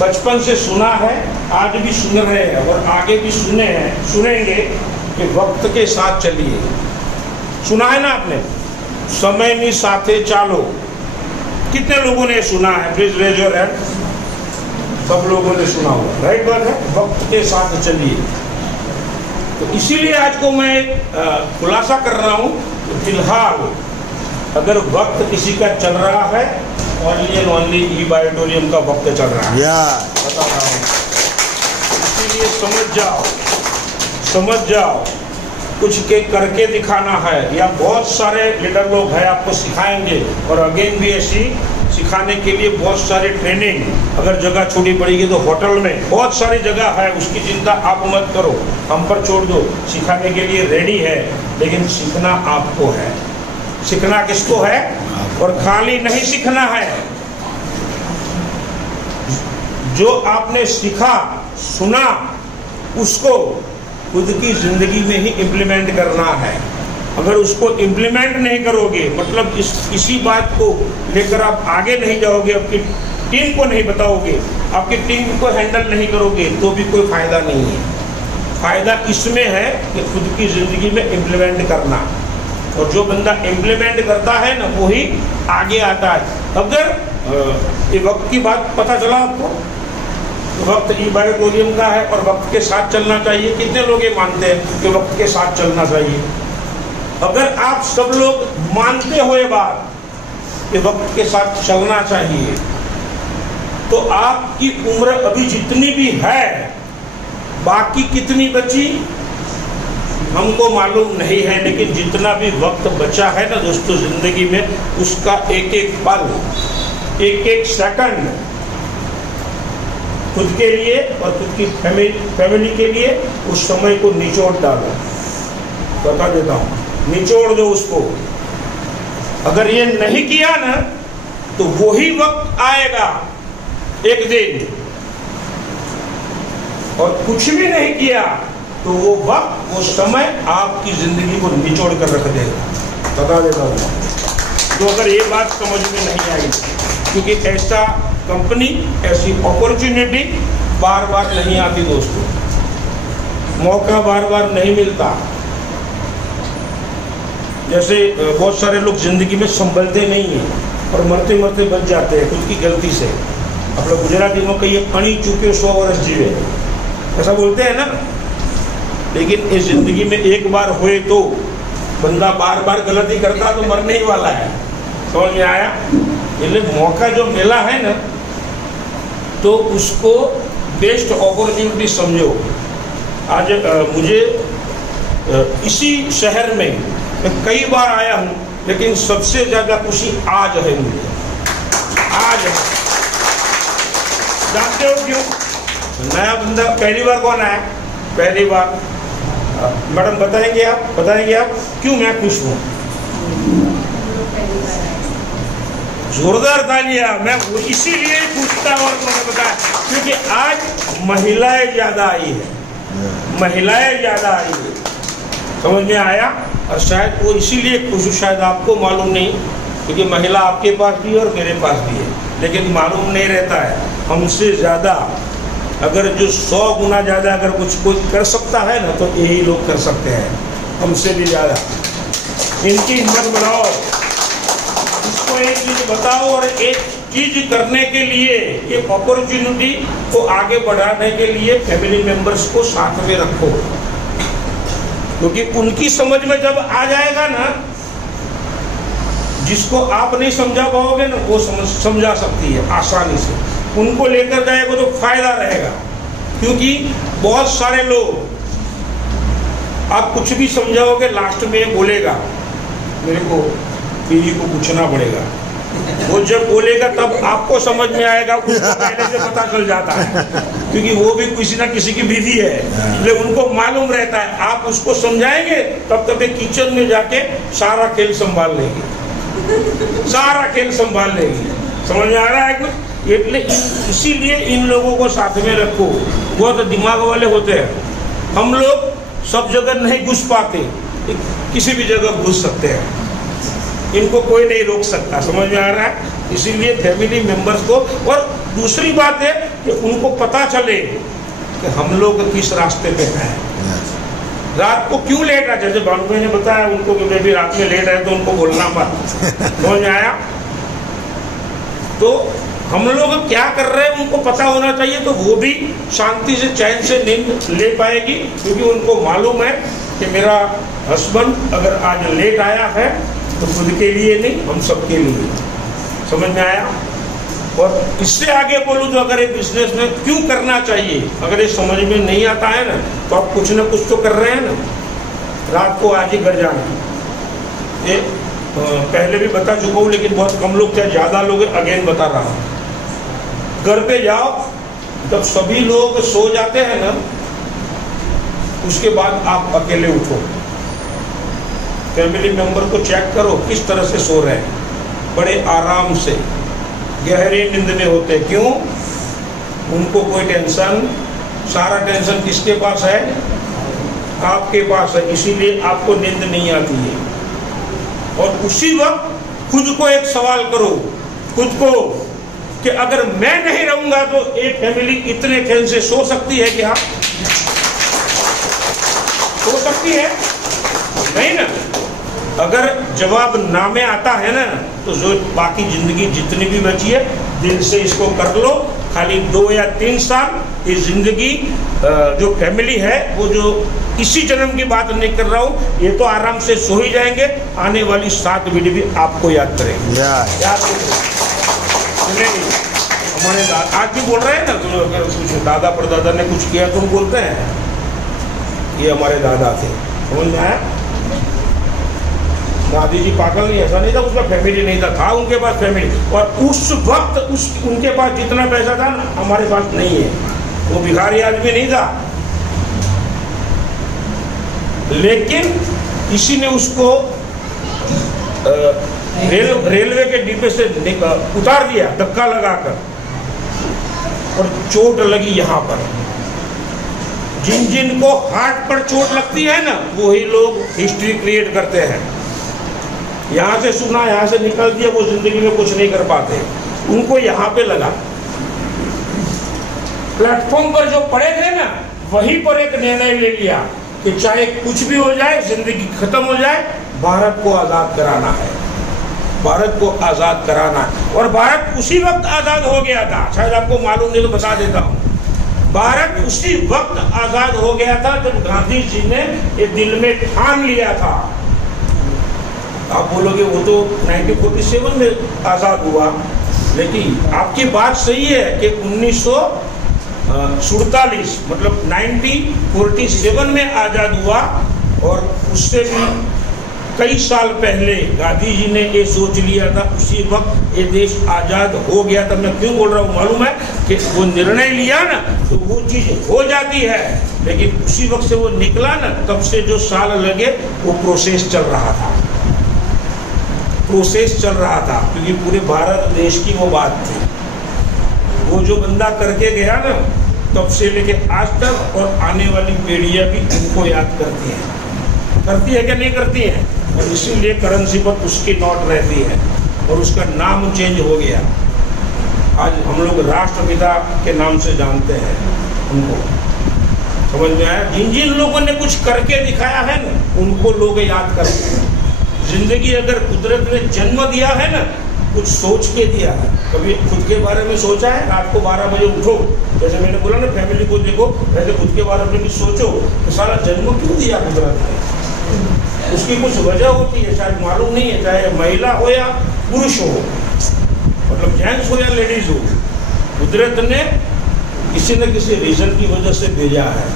बचपन से सुना है, आज भी सुन रहे हैं और आगे भी सुनेंगे कि वक्त के साथ चलिए। सुना है ना आपने, समय नी साथे चालो? कितने लोगों ने सुना है? Please raise your hand. सब लोगों ने सुना होगा, राइट बात है, वक्त के साथ चलिए। तो इसीलिए आज को मैं एक खुलासा कर रहा हूँ, फिलहाल अगर वक्त किसी का चल रहा है, ओनली एंड ओनली ई बायोटोरियम का वक्त चल रहा है, बता रहा हूँ। इसीलिए समझ जाओ, कुछ के करके दिखाना है, या बहुत सारे लीडर लोग हैं आपको सिखाएंगे, और अगेन भी ऐसी सिखाने के लिए बहुत सारी ट्रेनिंग, अगर जगह छोड़ी पड़ेगी तो होटल में बहुत सारी जगह है, उसकी चिंता आप मत करो, हम पर छोड़ दो, सिखाने के लिए रेडी है, लेकिन सीखना आपको है। सीखना किसको है? और खाली नहीं सीखना है, जो आपने सीखा सुना उसको खुद की जिंदगी में ही इम्प्लीमेंट करना है। अगर उसको इम्प्लीमेंट नहीं करोगे, मतलब इसी बात को लेकर आप आगे नहीं जाओगे, आपकी टीम को नहीं बताओगे, आपकी टीम को हैंडल नहीं करोगे, तो भी कोई फायदा नहीं है। फायदा इसमें है कि खुद की जिंदगी में इम्प्लीमेंट करना, और जो बंदा इम्प्लीमेंट करता है ना वो ही आगे आता है। अगर ये वक्त की बात पता चला आपको, वक्त इबादतोरियम का है और वक्त के साथ चलना चाहिए। कितने लोग ये मानते हैं कि वक्त के साथ चलना चाहिए? अगर आप सब लोग मानते हो ये बात कि वक्त के साथ चलना चाहिए, तो आपकी उम्र अभी जितनी भी है, बाकी कितनी बची हमको मालूम नहीं है, लेकिन जितना भी वक्त बचा है ना दोस्तों जिंदगी में, उसका एक एक पल, एक एक सेकंड खुद के लिए और खुद की फैमिली के लिए उस समय को निचोड़ डालो। बता देता हूँ, निचोड़ दो उसको। अगर ये नहीं किया ना तो वही वक्त आएगा एक दिन, और कुछ भी नहीं किया तो वो वक्त, वो समय आपकी जिंदगी को निचोड़ कर रख देगा। बता देता हूँ, तो अगर ये बात समझ में नहीं आई, क्योंकि ऐसा कंपनी, ऐसी अपॉर्चुनिटी बार बार नहीं आती दोस्तों, मौका बार बार नहीं मिलता। जैसे बहुत सारे लोग जिंदगी में संभलते नहीं हैं और मरते मरते बच जाते हैं खुद की गलती से। आप लोग गुजराती में कहिए अणी चूके 100 वर्ष जीवे, ऐसा बोलते हैं ना। लेकिन इस जिंदगी में एक बार हुए तो बंदा बार बार गलती करता तो मरने ही वाला है। समझ में आया? इसलिए मौका जो मिला है ना, तो उसको बेस्ट अपॉर्चुनिटी समझो। आज मुझे इसी शहर में मैं कई बार आया हूँ, लेकिन सबसे ज्यादा खुशी आज है मुझे, आज है। जानते हो क्यों? नया बंदा पहली बार कौन आया? पहली बार। मैडम बताएंगे आप क्यों मैं खुश हूँ? जोरदार तालियां। मैं इसीलिए पूछता और मैंने बताया क्योंकि आज महिलाएं ज्यादा आई है, महिलाएं ज्यादा आई है। समझ में आया? और शायद वो इसीलिए खुश, शायद आपको मालूम नहीं, क्योंकि महिला आपके पास भी है और मेरे पास भी है, लेकिन मालूम नहीं रहता है। हमसे ज्यादा, अगर जो 100 गुना ज्यादा अगर कुछ कोई कर सकता है ना, तो यही लोग कर सकते हैं, हमसे भी ज्यादा। इनकी हिम्मत बढ़ाओ, इसको एक चीज बताओ, और एक चीज करने के लिए, एक अपॉर्चुनिटी को आगे बढ़ाने के लिए फैमिली मेंबर्स को साथ में रखो, क्योंकि उनकी समझ में जब आ जाएगा ना, जिसको आप नहीं समझा पाओगे ना, वो समझा सकती है आसानी से। उनको लेकर जाएगा तो फायदा रहेगा, क्योंकि बहुत सारे लोग आप कुछ भी समझाओगे, लास्ट में बोलेगा मेरे को बीवी को पूछना पड़ेगा। वो जब बोलेगा तब आपको समझ में आएगा, उसको पहले से पता चल जाता है, क्योंकि वो भी किसी ना किसी की बीवी है, इसलिए उनको मालूम रहता है। आप उसको समझाएंगे तब तब किचन में जाके सारा खेल संभाल लेगी, सारा खेल संभाल लेगी। समझ में आ रहा है कुछ? इसीलिए इन लोगों को साथ में रखो। बहुत दिमाग वाले होते हैं, हम लोग सब जगह नहीं घुस पाते, किसी भी जगह घुस सकते हैं, इनको कोई नहीं रोक सकता। समझ में आ रहा है? इसीलिए फैमिली मेंबर्स को, और दूसरी बात है कि उनको पता चले कि हम लोग किस रास्ते पे हैं। रात को क्यों लेट आए, जैसे भानु भाई ने बताया उनको कि मैं भी रात में लेट आए तो उनको बोलना मत। समझ में आया? तो हम लोग क्या कर रहे हैं उनको पता होना चाहिए, तो वो भी शांति से चैन से नींद ले पाएगी, क्योंकि उनको मालूम है कि मेरा हस्बैंड अगर आज लेट आया है तो खुद के लिए नहीं, हम सबके लिए। समझ में आया? और इससे आगे बोलूं तो अगर ये बिजनेस में क्यों करना चाहिए, अगर ये समझ में नहीं आता है ना, तो आप कुछ ना कुछ तो कर रहे हैं ना। रात को आज ही घर जाना, ये पहले भी बता चुका हूँ, लेकिन बहुत कम लोग थे, ज्यादा लोग अगेन बता रहा हूँ। घर पे जाओ, जब सभी लोग सो जाते हैं ना, उसके बाद आप अकेले उठो, फैमिली मेंबर को चेक करो किस तरह से सो रहे हैं, बड़े आराम से गहरी नींद में होते। क्यों? उनको कोई टेंशन, सारा टेंशन किसके पास है? आपके पास है, इसीलिए आपको नींद नहीं आती है। और उसी वक्त खुद को एक सवाल करो, खुद को, कि अगर मैं नहीं रहूंगा तो एक फैमिली इतने चैन से सो सकती है क्या? सो सकती है? नहीं ना। अगर जवाब ना में आता है ना, तो जो बाकी जिंदगी जितनी भी बची है दिल से इसको कर लो। खाली 2 या 3 साल ये जिंदगी जो फैमिली है वो जो इसी जन्म की बात नहीं कर रहा हूँ, ये तो आराम से सो ही जाएंगे, आने वाली 7 पीढ़ी भी आपको याद करेंगे। याद हमारे आज भी बोल रहे हैं ना, अगर कुछ दादा परदादा ने कुछ किया तो हम बोलते हैं ये हमारे दादा थे। समझ में आया? दादी जी पागल नहीं, ऐसा नहीं था उसका फैमिली नहीं था उनके पास फैमिली। और उस वक्त उनके पास जितना पैसा था ना हमारे पास नहीं है। वो भिखारी आदमी नहीं था, लेकिन किसी ने उसको रेलवे के डिब्बे से उतार दिया धक्का लगाकर, और चोट लगी यहाँ पर। जिन जिन को हार्ट पर चोट लगती है ना, वही लोग हिस्ट्री क्रिएट करते हैं। यहाँ से सुना, यहाँ से निकल दिया, वो जिंदगी में कुछ नहीं कर पाते। उनको यहाँ पे लगा, प्लेटफॉर्म पर जो पड़े थे ना, वहीं पर एक निर्णय ले लिया कि चाहे कुछ भी हो जाए, जिंदगी खत्म हो जाए, भारत को आजाद कराना है, भारत को आजाद कराना है। और भारत उसी वक्त आजाद हो गया था, शायद आपको मालूम नहीं तो बता देता हूँ। भारत उसी वक्त आजाद हो गया था जब गांधी जी ने ये दिल में ठान लिया था। आप बोलोगे वो तो 1947 में आजाद हुआ, लेकिन आपकी बात सही है कि 1947 मतलब 1947 में आजाद हुआ। और उससे भी कई साल पहले गांधी जी ने ये सोच लिया था, उसी वक्त ये देश आजाद हो गया था। मैं क्यों बोल रहा हूँ मालूम है कि वो निर्णय लिया ना तो वो चीज हो जाती है, लेकिन उसी वक्त से वो निकला ना, तब से जो साल लगे वो प्रोसेस चल रहा था, प्रोसेस चल रहा था, क्योंकि पूरे भारत देश की वो बात थी। वो जो बंदा करके गया ना, तब से लेके आज तक और आने वाली पीढ़ियां भी उनको याद करती है क्या नहीं करती है? और इसीलिए करेंसी पर उसकी नोट रहती है और उसका नाम चेंज हो गया। आज हम लोग राष्ट्रपिता के नाम से जानते हैं उनको। समझ में आया? जिन जिन लोगों ने कुछ करके दिखाया है ना, उनको लोग याद करते हैं। जिंदगी अगर कुदरत ने जन्म दिया है ना, कुछ सोच के दिया है। कभी खुद के बारे में सोचा है? रात को 12 बजे उठो, जैसे मैंने बोला ना, फैमिली को देखो, वैसे खुद के बारे में भी सोचो कि सारा जन्म क्यों दिया कुदरत ने। उसकी कुछ वजह होती है, शायद मालूम नहीं है, चाहे महिला हो या पुरुष हो, मतलब जेंट्स हो या लेडीज हो, कुदरत ने किसी न किसी रीजन की वजह से भेजा है।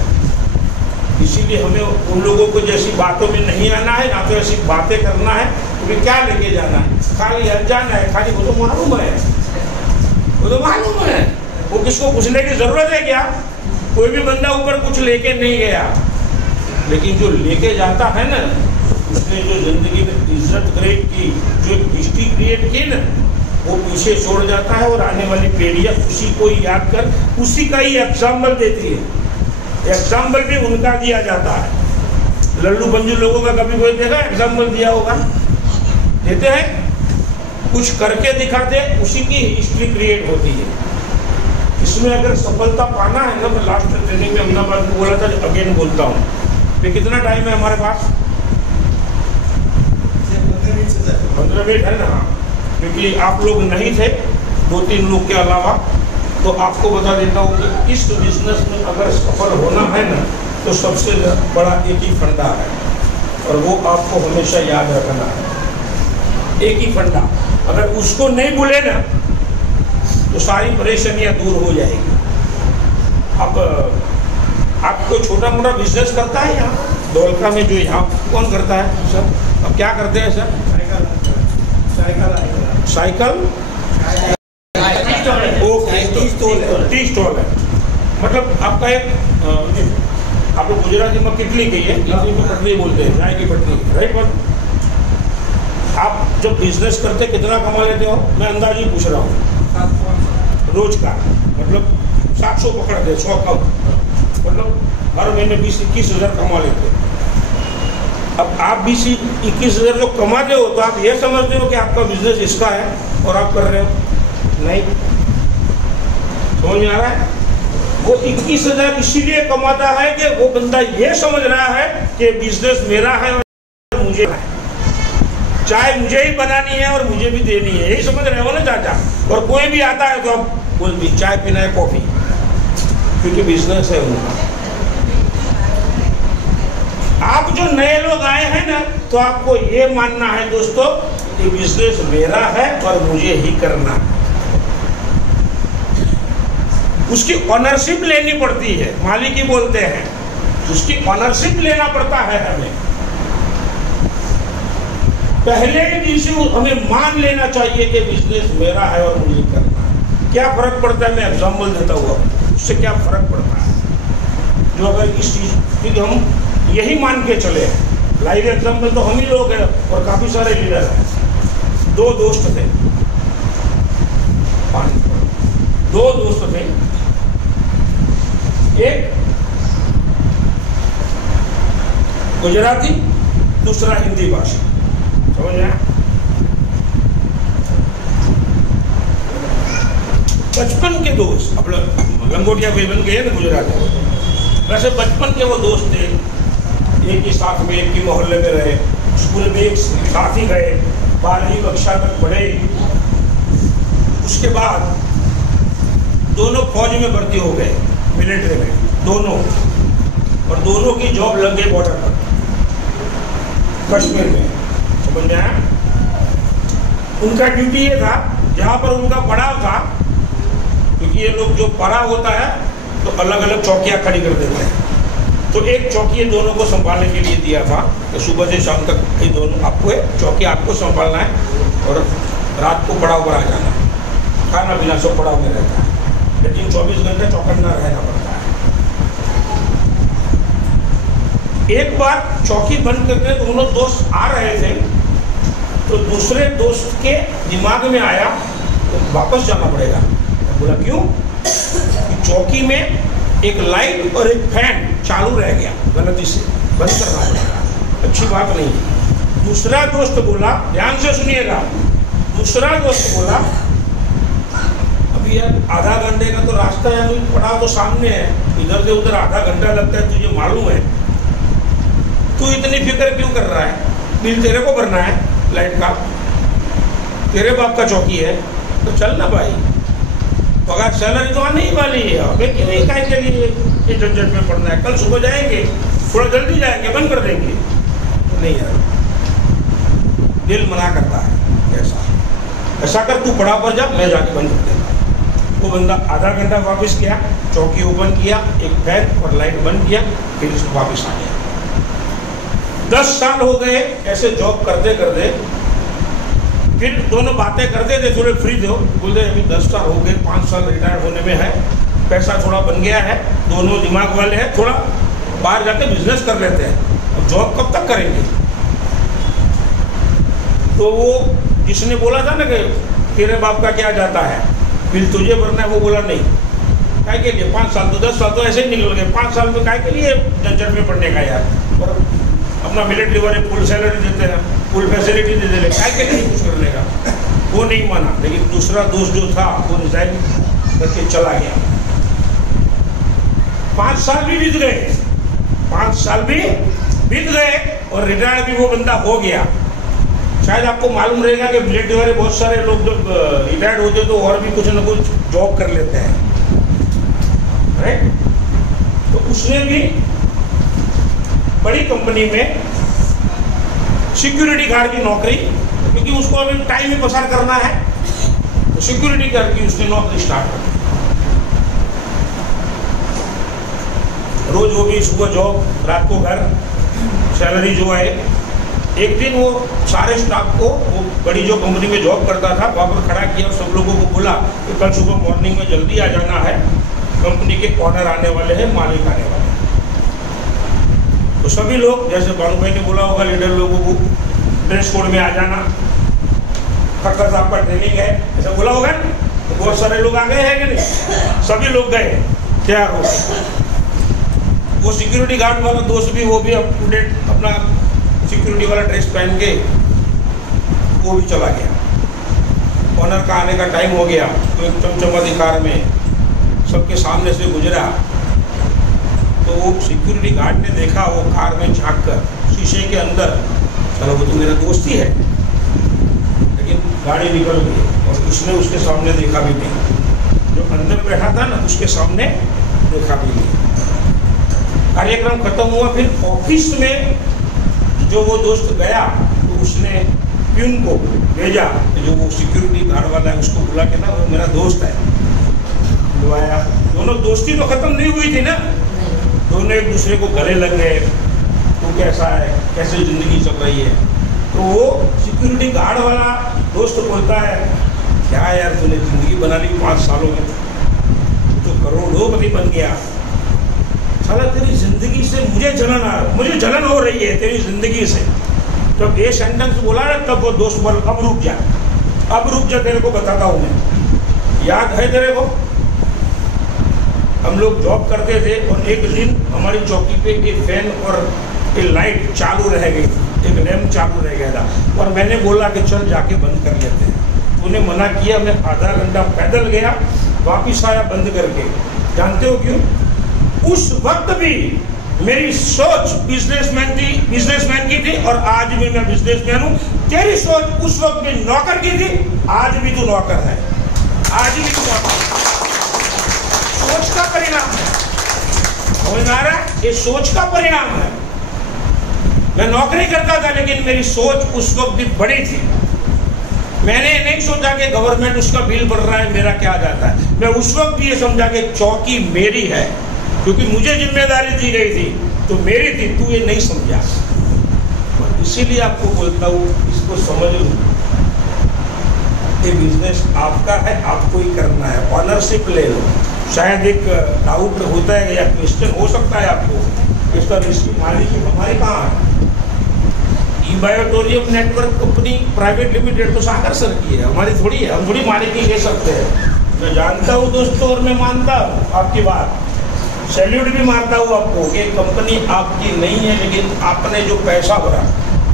इसीलिए हमें उन लोगों को जैसी बातों में नहीं आना है, ना तो ऐसी बातें करना है। तुम्हें क्या लेके जाना है? खाली अनजाना है, खाली वो तो मालूम है, वो तो मालूम है, वो किसको पूछने की जरूरत है क्या? कोई भी बंदा ऊपर कुछ लेके नहीं गया, लेकिन जो लेके जाता है ना, उसने जो जिंदगी में इज्जत क्रिएट की, जो हिस्ट्री क्रिएट की ना, वो पीछे छोड़ जाता है और आने वाली पीढ़ियां उसी को याद कर उसी का ही एग्जाम्पल देती है। एग्जाम्पल भी उनका दिया जाता है। लल्लू पंजू लोगों का कभी कोई देखा एग्जाम्पल दिया होगा? देते हैं, कुछ करके दिखाते, उसी की हिस्ट्री क्रिएट होती है। इसमें अगर सफलता पाना है ना, मैं लास्ट ट्रेनिंग में अहमदाबाद में बोला था, अगेन बोलता हूँ, तो कितना टाइम है हमारे पास? 15 मिनट है ना, क्योंकि आप लोग नहीं थे, 2-3 लोग के अलावा, तो आपको बता देता हूँ कि इस बिजनेस में अगर सफल होना है ना, तो सबसे बड़ा एक ही फंडा है, और वो आपको हमेशा याद रखना है। एक ही फंडा, अगर उसको नहीं भूले ना, तो सारी परेशानियां दूर हो जाएगी। अब आपको छोटा मोटा बिजनेस करता है यहाँ धौलका में, जो यहाँ कौन करता है सर? अब क्या करते हैं सर? साइकिल टी स्टॉल है। मतलब आपका एक आप लोग गुजराती में किटली कही है, पटरी बोलते हैं, चाय की पटरी, राइट? बट आप जब बिजनेस करते कितना कमा लेते हो? मैं अंदाजी पूछ रहा हूँ। रोज का मतलब 700 पकड़ते, 100 कम, मतलब हर महीने 20-21 हज़ार कमा लेते। अब आप 20-21 हज़ार जो कमाते हो, तो आप ये समझते हो कि आपका बिजनेस इसका है और आप कर रहे हो? नहीं। समझ में आ रहा है? वो 21 हज़ार इसीलिए कमाता है कि वो बंदा ये समझ रहा है कि बिजनेस मेरा है और मुझे है। चाय मुझे ही बनानी है और मुझे भी देनी है, यही समझ रहे हो ना चाचा। और कोई भी आता है तो आप बोल भी चाय पीना है कॉफी, क्योंकि बिजनेस है उनका। आप जो नए लोग आए हैं ना, तो आपको ये मानना है दोस्तों कि बिजनेस मेरा है और मुझे ही करना है। उसकी ऑनरशिप लेनी पड़ती है, मालिक ही बोलते हैं, उसकी ऑनरशिप लेना पड़ता है हमें। पहले ही दिन से हमें मान लेना चाहिए कि बिजनेस मेरा है और मुझे करना है। क्या फर्क पड़ता है, मैं एग्जाम्पल देता हुआ, उससे क्या फर्क पड़ता है जो अगर इस चीज, क्योंकि हम यही मान के चले हैं। लाइव एग्जाम्पल तो हम ही लोग हैं और काफी सारे लीडर हैं। दो दोस्त थे, दो दोस्त थे, एक गुजराती, दूसरा हिंदी भाषी, समझ आया? बचपन के दोस्त, अब लंगोटिया भाई बन गए ना गुजराती, वैसे बचपन के वो दोस्त थे, एक ही साथ में एक ही मोहल्ले में रहे, स्कूल में एक साथ ही गए, 12वीं कक्षा तक पढ़े। उसके बाद दोनों फौज में भर्ती हो गए, मिलिट्री में दोनों, और दोनों की जॉब लग गई बॉर्डर पर कश्मीर में, समझ में आया? उनका ड्यूटी ये था, जहाँ पर उनका पड़ाव था, क्योंकि ये लोग जो पड़ाव होता है तो अलग अलग चौकियाँ खड़ी कर देते हैं, तो एक चौकी ये दोनों को संभालने के लिए दिया था कि सुबह से शाम तक ये दोनों आपको चौकी आपको संभालना है और रात को पड़ाव पर आ जाना है। खाना पीना सब पड़ाव में रहता है, लेकिन 24 घंटे चौकन्ना रहना पड़ता है। एक बार चौकी बंद करके दोनों दोस्त आ रहे थे, तो दूसरे दोस्त के दिमाग में आया तो वापस जाना पड़ेगा। बोला क्यों? कि चौकी में एक लाइट और एक फैन चालू रह गया, गलती से बंद करना पड़ेगा, अच्छी बात नहीं। दूसरा दोस्त बोला, ध्यान से सुनिएगा, दूसरा दोस्त बोला अभी यार आधा घंटे का तो रास्ता है, अभी पड़ा तो सामने है, इधर से उधर आधा घंटा लगता है, तुझे मालूम है, तू इतनी फिक्र क्यों कर रहा है? बिल तेरे को भरना है लाइट का, तेरे बाप का चौकी है, तो चल ना भाई, पगार सैलरी तो आने ही वाली है, अबे क्यों ही काय के लिए ये झंझट में पड़ना है? कल सुबह जाएंगे, थोड़ा जल्दी जाएंगे, बंद कर देंगे। नहीं यार, दिल मना करता है, ऐसा कर, तू पड़ा पर जा, मैं जाके बंद कर देगा। वो बंदा आधा घंटा वापस गया, चौकी ओपन किया, एक फैन और लाइट बंद किया, फिर वापस आ गया। 10 साल हो गए ऐसे जॉब करते करते, फिर दोनों बातें करते थे, थोड़े फ्री थे, बोलते अभी 10 साल हो गए, 5 साल रिटायर होने में है, पैसा थोड़ा बन गया है, दोनों दिमाग वाले हैं, थोड़ा बाहर जाके बिजनेस कर लेते हैं, अब जॉब कब तक करेंगे? तो वो जिसने बोला था ना कि तेरे बाप का क्या जाता है, बिल तुझे भरना है, वो बोला नहीं, काय के लिए 5 साल तो 10 साल तो ऐसे ही निकल गए, 5 साल में काय के लिए झंझट में पड़ने का यार, और अपना मिलिट्री वाले फुल सैलरी देते हैं, फुल फैसिलिटी दे देते, काय के लिए कुछ करने का? वो नहीं माना, लेकिन दूसरा दोस्त जो था वो रिजाइन करके चला गया। 5 साल भी बीत गए, 5 साल भी बीत गए और रिटायर्ड भी वो बंदा हो गया। शायद आपको मालूम रहेगा कि मिलिट्री वाले बहुत सारे लोग जब रिटायर्ड होते तो और भी कुछ ना कुछ जॉब कर लेते हैं, राइट? तो उसने भी बड़ी कंपनी में सिक्योरिटी गार्ड की नौकरी, क्योंकि उसको अभी टाइम में पसार करना है, तो सिक्योरिटी गार्ड की उसने नौकरी स्टार्ट कर दी। रोज वो भी सुबह जॉब, रात को घर, सैलरी जो है। एक दिन वो सारे स्टाफ को, वो बड़ी जो कंपनी में जॉब करता था, वहाँ पर खड़ा किया और सब लोगों को बोला कि कल सुबह मॉर्निंग में जल्दी आ जाना है, कंपनी के ऑनर आने वाले हैं, मालिक आने वाले हैं। तो सभी लोग, जैसे बानू भाई ने बोला होगा लीडर लोगों को, ड्रेस कोड में आ जाना, खक्कर साहब का ट्रेनिंग है, ऐसा बोला होगा। तो बहुत सारे लोग आ गए हैं कि नहीं? सभी लोग गए, तैयार हो गए। वो सिक्योरिटी गार्ड वाला दोस्त भी, वो भी अप टू डेट अपना सिक्योरिटी वाला ड्रेस पहन के वो भी चला गया। ऑनर का आने का टाइम हो गया, तो एक चमचमाती कार में सबके सामने से गुजरा, तो वो सिक्योरिटी गार्ड ने देखा, वो कार में झांक कर शीशे के अंदर, चलो वो तो मेरा दोस्त ही है, गाड़ी निकल गई और उसने उसके सामने देखा भी नहीं, जो अंदर बैठा था ना उसके सामने देखा भी नहीं। कार्यक्रम खत्म हुआ, फिर ऑफिस में जो वो दोस्त गया तो उसने प्यून को भेजा, जो वो सिक्योरिटी गार्ड वाला है उसको बुला के ना वो मेरा दोस्त है, बुलाया। दोनों दोस्ती तो खत्म नहीं हुई थी ना, दोनों एक दूसरे को गले लग गए, तू कैसा है, कैसे जिंदगी चल रही है। तो वो सिक्योरिटी गार्ड वाला दोस्त बोलता है, क्या यार तूने जिंदगी बना ली 5 सालों में, तू तो करोड़पति बन गया, साला तेरी जिंदगी से मुझे जलन हो रही है तेरी जिंदगी से। जब ये सेंटेंस बोला ना तब वो दोस्त बोल, अब रुक जा तेरे को बताता हूँ मैं। याद है तेरे को, हम लोग जॉब करते थे और एक दिन हमारी चौकी पे एक फैन और एक लाइट चालू रह गई, एक लैम्प चालू रह गया था और मैंने बोला कि चल जाके बंद कर लेते हैं। तूने मना किया, मैं आधा घंटा पैदल गया, वापिस आया बंद करके। जानते हो क्यों? उस वक्त भी मेरी सोच बिजनेसमैन की थी और आज भी मैं बिजनेसमैन हूँ। तेरी सोच उस वक्त भी नौकर की थी, आज भी तू नौकर है, आज भी तू नौकर है। सोच का परिणाम है, समझ में आ रहा है? ये सोच का परिणाम है। मैं नौकरी करता था लेकिन मेरी सोच उस वक्त भी बड़ी थी। मैंने नहीं सोचा कि गवर्नमेंट उसका बिल बढ़ रहा है, मेरा क्या जाता है। मैं उस वक्त भी ये समझा कि चौकी मेरी है, क्योंकि मुझे जिम्मेदारी दी गई थी तो मेरी थी, तू ये नहीं समझा। इसीलिए आपको बोलता हूँ, इसको समझ लो, ये बिजनेस आपका है, आपको ही करना है, ऑनरशिप ले लो। शायद एक डाउट होता है या क्वेश्चन हो सकता है आपको, इसका इसकी मालिकी हमारी कहाँ है? ई-बायोटोरियम नेटवर्क कंपनी प्राइवेट लिमिटेड तो सागर सर की है, हमारी थोड़ी है, हम थोड़ी मालिकी ले सकते हैं। मैं जानता हूँ दोस्तों और मैं मानता हूँ आपकी बात, सैल्यूट भी मारता हूँ आपको कि कंपनी आपकी नहीं है, लेकिन आपने जो पैसा भरा,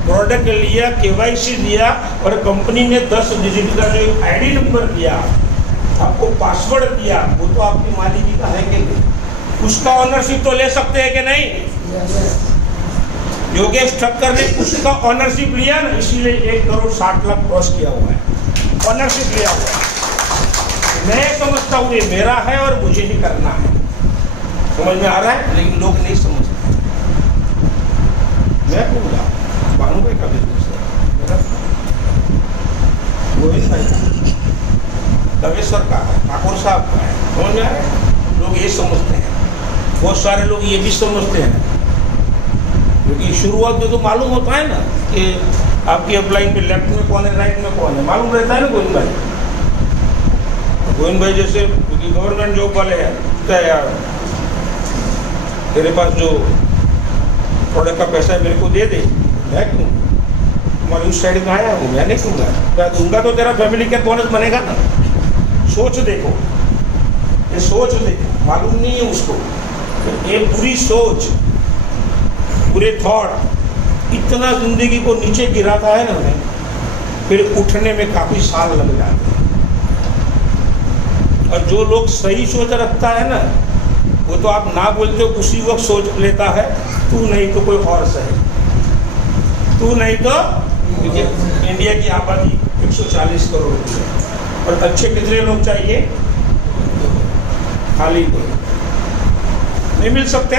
प्रोडक्ट लिया, KYC दिया और कंपनी ने 10 डिजिट का जो ID नंबर दिया, आपको पासवर्ड दिया, वो तो आपकी मालिकी का है कि नहीं? उसका ऑनरशिप तो ले सकते हैं कि नहीं? योगेश ठक्कर ने उसका ऑनरशिप लिया ना, इसीलिए 1,60,00,000 क्रॉस किया हुआ है, ऑनरशिप लिया हुआ है। मैं समझता हूँ ये मेरा है और मुझे ही करना है, समझ में आ रहा है? लेकिन लोग नहीं समझते। मैं बोला भानु भाई का बिजनेस है, गोविंद भाई का, दवेश्वर का है, ठाकुर साहब का है, समझ में आ रहा है? लोग ये समझते हैं, बहुत सारे लोग ये भी समझते हैं, क्योंकि शुरुआत में तो मालूम होता है ना कि आपकी अपलाइन में लेफ्ट में कौन है, राइट में कौन है, मालूम रहता है ना गोविंद भाई। गोविंद भाई जैसे क्योंकि गवर्नमेंट जॉब वाले हैं, क्या यार तेरे पास जो प्रोडक्ट का पैसा है मेरे को दे दे, मैं क्यों, हमारी उस साइड में आया हूँ, मैं नहीं दूंगा, क्या दूंगा तो तेरा फैमिली का बोनस बनेगा ना। सोच देखो, ये सोच देखो, मालूम नहीं है उसको, ये बुरी सोच, बुरे थॉट इतना जिंदगी को नीचे गिराता है ना, फिर उठने में काफी साल लग जाते हैं। और जो लोग सही सोच रखता है ना, वो तो आप ना बोलते हो उसी वक्त सोच लेता है, तू नहीं तो कोई और सही, तू नहीं तो, क्योंकि इंडिया की आबादी 140 करोड़ की है और अच्छे कितने लोग चाहिए? खाली तो नहीं मिल सकते,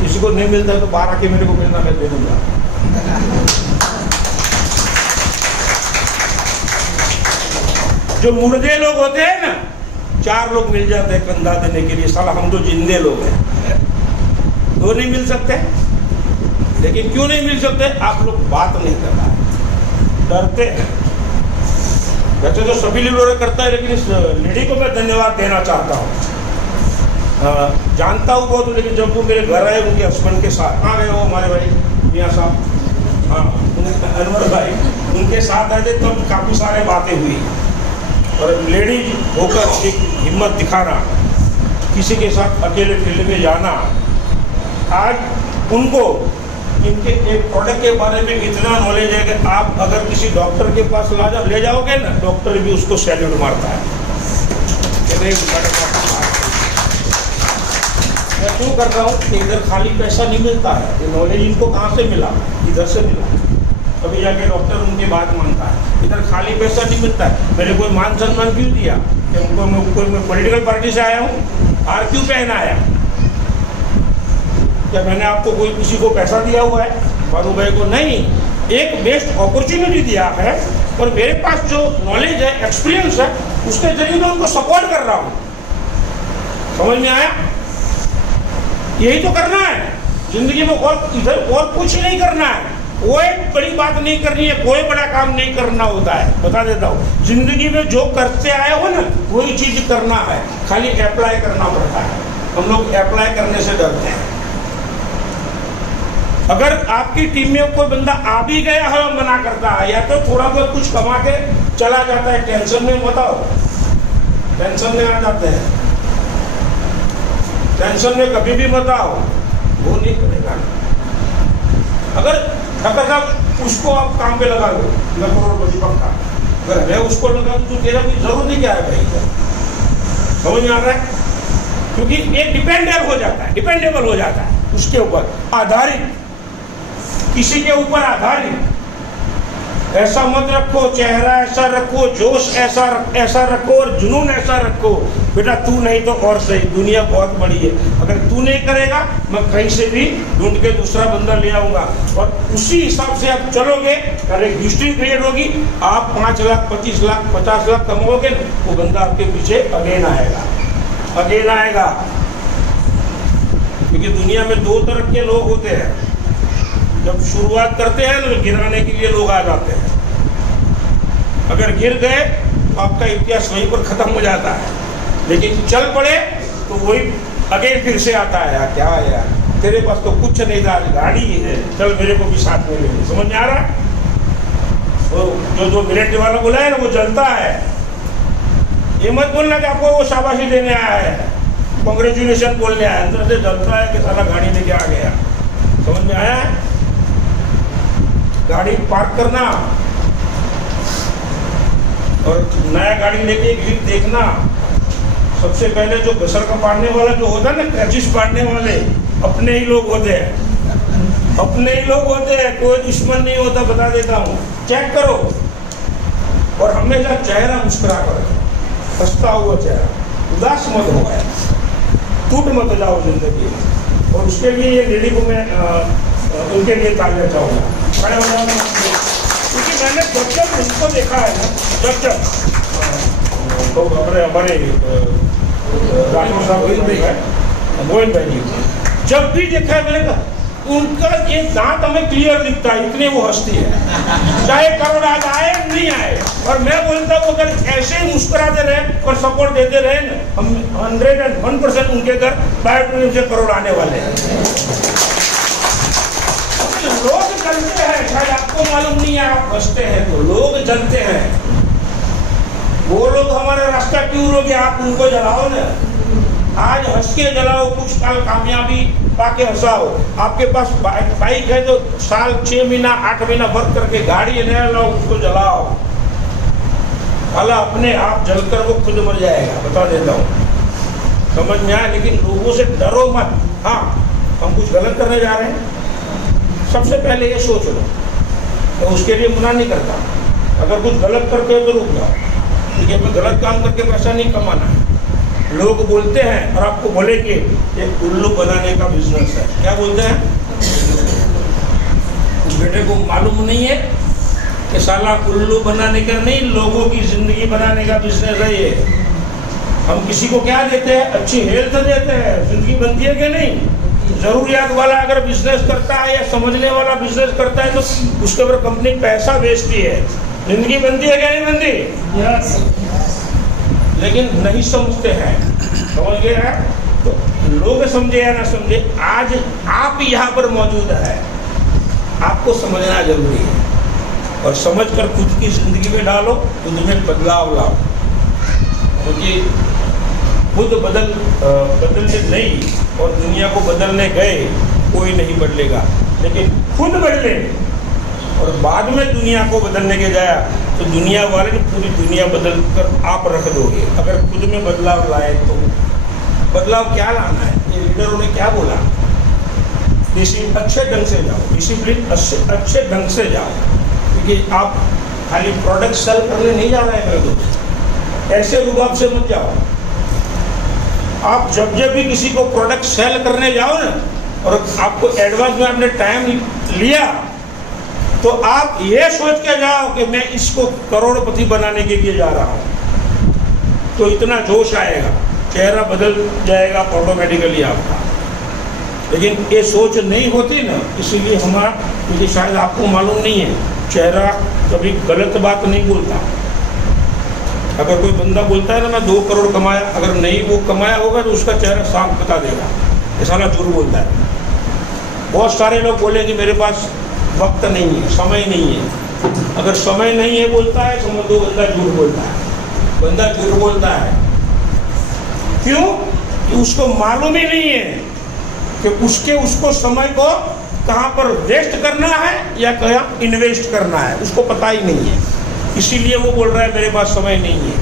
किसी को नहीं मिलता तो बाहर आके मेरे को मिलना, मैं दे दूंगा। जो मुर्दे लोग होते हैं ना, 4 लोग मिल जाते हैं कंधा देने के लिए, साला हम तो जिंदे लोग हैं, 2 नहीं मिल सकते। लेकिन क्यों नहीं मिल सकते? आप लोग बात नहीं कर रहा है, डरते हैं। वैसे तो सभी लोग करता है, लेकिन इस लेडी को मैं धन्यवाद देना चाहता हूँ। जानता हूँ बहुत, लेकिन जब वो मेरे घर आए उनके हस्बैंड के साथ, कहाँ गए वो हमारे भाई मियाँ साहब, हाँ अनवर भाई, उनके साथ आए थे तब तो काफ़ी सारे बातें हुई। और लेडीज होकर एक हिम्मत दिखाना, किसी के साथ अकेले फील्ड में जाना, आज उनको इनके एक प्रोडक्ट के बारे में इतना नॉलेज है कि आप अगर किसी डॉक्टर के पास ले जाओगे ना, डॉक्टर भी उसको सैल्यूट मारता है कि नहीं। मैं क्यों कर रहा हूँ कि इधर खाली पैसा नहीं मिलता है, ये नॉलेज इनको कहाँ से मिला? इधर से मिला, कभी जाके डॉक्टर उनकी बात मानता है। इधर खाली पैसा नहीं मिलता है। मेरे कोई मान सम्मान क्यों दिया कि उनको मैं पॉलिटिकल पार्टी से आया हूँ, और क्यों पहना आया? क्या मैंने आपको कोई किसी को पैसा दिया हुआ है? बालू भाई को नहीं, एक बेस्ट अपॉर्चुनिटी दिया है और मेरे पास जो नॉलेज है, एक्सपीरियंस है, उसके जरिए मैं उनको सपोर्ट कर रहा हूँ। समझ में आया? यही तो करना है जिंदगी में, और इधर और कुछ नहीं करना है। कोई बड़ी बात नहीं करनी है, कोई बड़ा काम नहीं करना होता है। बता देता हूँ, जिंदगी में जो करते आए हो ना वही चीज करना है, खाली अप्लाई करना पड़ता है। हम लोग अप्लाई करने से डरते हैं। अगर आपकी टीम में कोई बंदा आ भी गया है और मना करता है, या तो थोड़ा बहुत कुछ कमा के चला जाता है, टेंशन में मत आओ, टेंशन में आ जाते हैं, टेंशन में कभी भी मत आओ, वो नहीं करेगा। अगर उसको आप काम पे लगा दो, मैं करोड़पति पक्का, अगर मैं उसको लगा दूं तो तेरा कोई जरूरत ही क्या है भाई? समझ में आ रहा है? क्योंकि एक डिपेंडेबल हो जाता है, डिपेंडेबल हो जाता है, उसके ऊपर आधारित, किसी के ऊपर आधारित। ऐसा मत रखो, चेहरा ऐसा रखो, जोश ऐसा रखो और जुनून ऐसा रखो, बेटा तू नहीं तो और सही, दुनिया बहुत बड़ी है। अगर तू नहीं करेगा, मैं कहीं से भी ढूंढ के दूसरा बंदा ले आऊंगा, और उसी हिसाब से आप चलोगे, अरे हिस्ट्री क्रिएट होगी। आप 5 लाख 25 लाख 50 लाख कमाओगे, वो बंदा आपके पीछे अगेन आएगा। क्योंकि दुनिया में 2 तरह के लोग होते हैं। जब शुरुआत करते हैं तो गिराने के लिए लोग आ जाते हैं। अगर गिर गए तो आपका इतिहास वहीं पर खत्म हो जाता है, लेकिन चल पड़े तो वही अगेन फिर से आता है, यार क्या है यार, तेरे पास तो कुछ नहीं था, गाड़ी है, चल मेरे को भी साथ में ले। समझ में आ रहा है? तो जो मिलिट्री वाला बोला है ना, वो जलता है। ये मत बोलना कि आपको वो शाबाशी देने आया है, कांग्रेचुलेशन बोलने आया, अंदर से जलता है कि साला गाड़ी लेके आ गया। समझ में आया है? गाड़ी पार्क करना और नया गाड़ी लेके एक देखना, सबसे पहले जो घसर का पाड़ने वाला जो होता है ना, क्रैचिस पाड़ने वाले अपने ही लोग होते हैं, अपने ही लोग होते हैं, कोई दुश्मन नहीं होता। बता देता हूँ, चेक करो। और हमेशा चेहरा मुस्कुरा कर, हंसता हुआ चेहरा, उदास मत हो, टूट मत जाओ जिंदगी में। और उसके लिए ये लेडी को मैं उनके लिए तालियां चाहूँगा, खड़े हो जाओ। क्योंकि मैंने जब उनको देखा है ना, जब तो हमारे राठौर साहब मोहन भाई जी, जब भी देखा है मैंने कहा उनका ये दांत हमें क्लियर दिखता है, इतने वो हंसती है, चाहे करोड़ आज आए नहीं आए। और मैं बोलता हूँ अगर ऐसे ही मुस्कुराते रहे और सपोर्ट देते रहे ना, हम 101% उनके घर बायोटूरिज्म से करोड़ आने वाले हैं। लोग जलते हैं, शायद आपको मालूम नहीं है, आप हंसते हैं तो लोग जलते हैं। वो लोग हमारा रास्ता क्यों रोके? आप उनको जलाओ ना, आज हंस के जलाओ, कुछ साल कामयाबी पाके हंसाओ। आपके पास बाइक है तो साल 6 महीना 8 महीना वर्क करके गाड़ी नया लाओ, उसको जलाओ, साला अपने आप जलकर वो खुद मर जाएगा। बता देता हूँ, समझ में आया? लेकिन लोगों से डरो मत। हाँ, हम कुछ गलत करने जा रहे हैं, सबसे पहले ये सोच लो। तो उसके लिए मना नहीं करता, अगर कुछ गलत करते हो तो रुक जाओ, ठीक है? गलत काम करके पैसा नहीं कमाना है। लोग बोलते हैं और आपको बोले कि ये उल्लू बनाने का बिजनेस है। क्या बोलते हैं? उस बेटे को मालूम नहीं है कि साला उल्लू बनाने का नहीं, लोगों की जिंदगी बनाने का बिजनेस है ये। हम किसी को क्या देते हैं? अच्छी हेल्थ देते हैं, जिंदगी बनती है कि नहीं? जरूरियात वाला अगर बिजनेस करता है या समझने वाला बिजनेस करता है तो उसके ऊपर कंपनी पैसा बेचती है, जिंदगी बनती है क्या नहीं बनती? yes. लेकिन नहीं समझते हैं, समझ गए हैं? तो लोग समझे या ना समझे, आज आप यहाँ पर मौजूद है, आपको समझना जरूरी है और समझकर खुद की जिंदगी में डालो, खुद में बदलाव लाओ। क्योंकि खुद बदलने नहीं और दुनिया को बदलने गए कोई नहीं बदलेगा, लेकिन खुद बदले और बाद में दुनिया को बदलने के जाया तो दुनिया वाले ने पूरी दुनिया बदल कर आप रख दोगे। अगर खुद में बदलाव लाए तो बदलाव क्या लाना है? ये लीडरों ने क्या बोला? अच्छे ढंग से जाओ, डिसिप्लिन अच्छे ढंग से जाओ, क्योंकि आप खाली प्रोडक्ट सेल करने नहीं जाना है मेरे दोस्त, ऐसे रुबाब से मत जाओ। आप जब जब भी किसी को प्रोडक्ट सेल करने जाओ ना, और आपको एडवांस में आपने टाइम लिया, तो आप ये सोच के जाओ कि मैं इसको करोड़पति बनाने के लिए जा रहा हूं, तो इतना जोश आएगा, चेहरा बदल जाएगा ऑटोमेटिकली आपका। लेकिन ये सोच नहीं होती ना, इसीलिए हमारा, क्योंकि शायद आपको मालूम नहीं है, चेहरा कभी गलत बात नहीं बोलता। अगर कोई बंदा बोलता है ना मैं 2 करोड़ कमाया, अगर नहीं वो कमाया होगा तो उसका चेहरा साफ बता देगा, ये साला झूठ बोलता है। बहुत सारे लोग बोलेंगे मेरे पास वक्त नहीं है, समय नहीं है। अगर समय नहीं है बोलता है, समझ दो बंदा झूठ बोलता है। बंदा झूठ बोलता है क्यों? कि उसको मालूम ही नहीं है कि उसको समय को कहाँ पर वेस्ट करना है या कहाँ इन्वेस्ट करना है, उसको पता ही नहीं है। इसीलिए वो बोल रहा है मेरे पास समय नहीं है,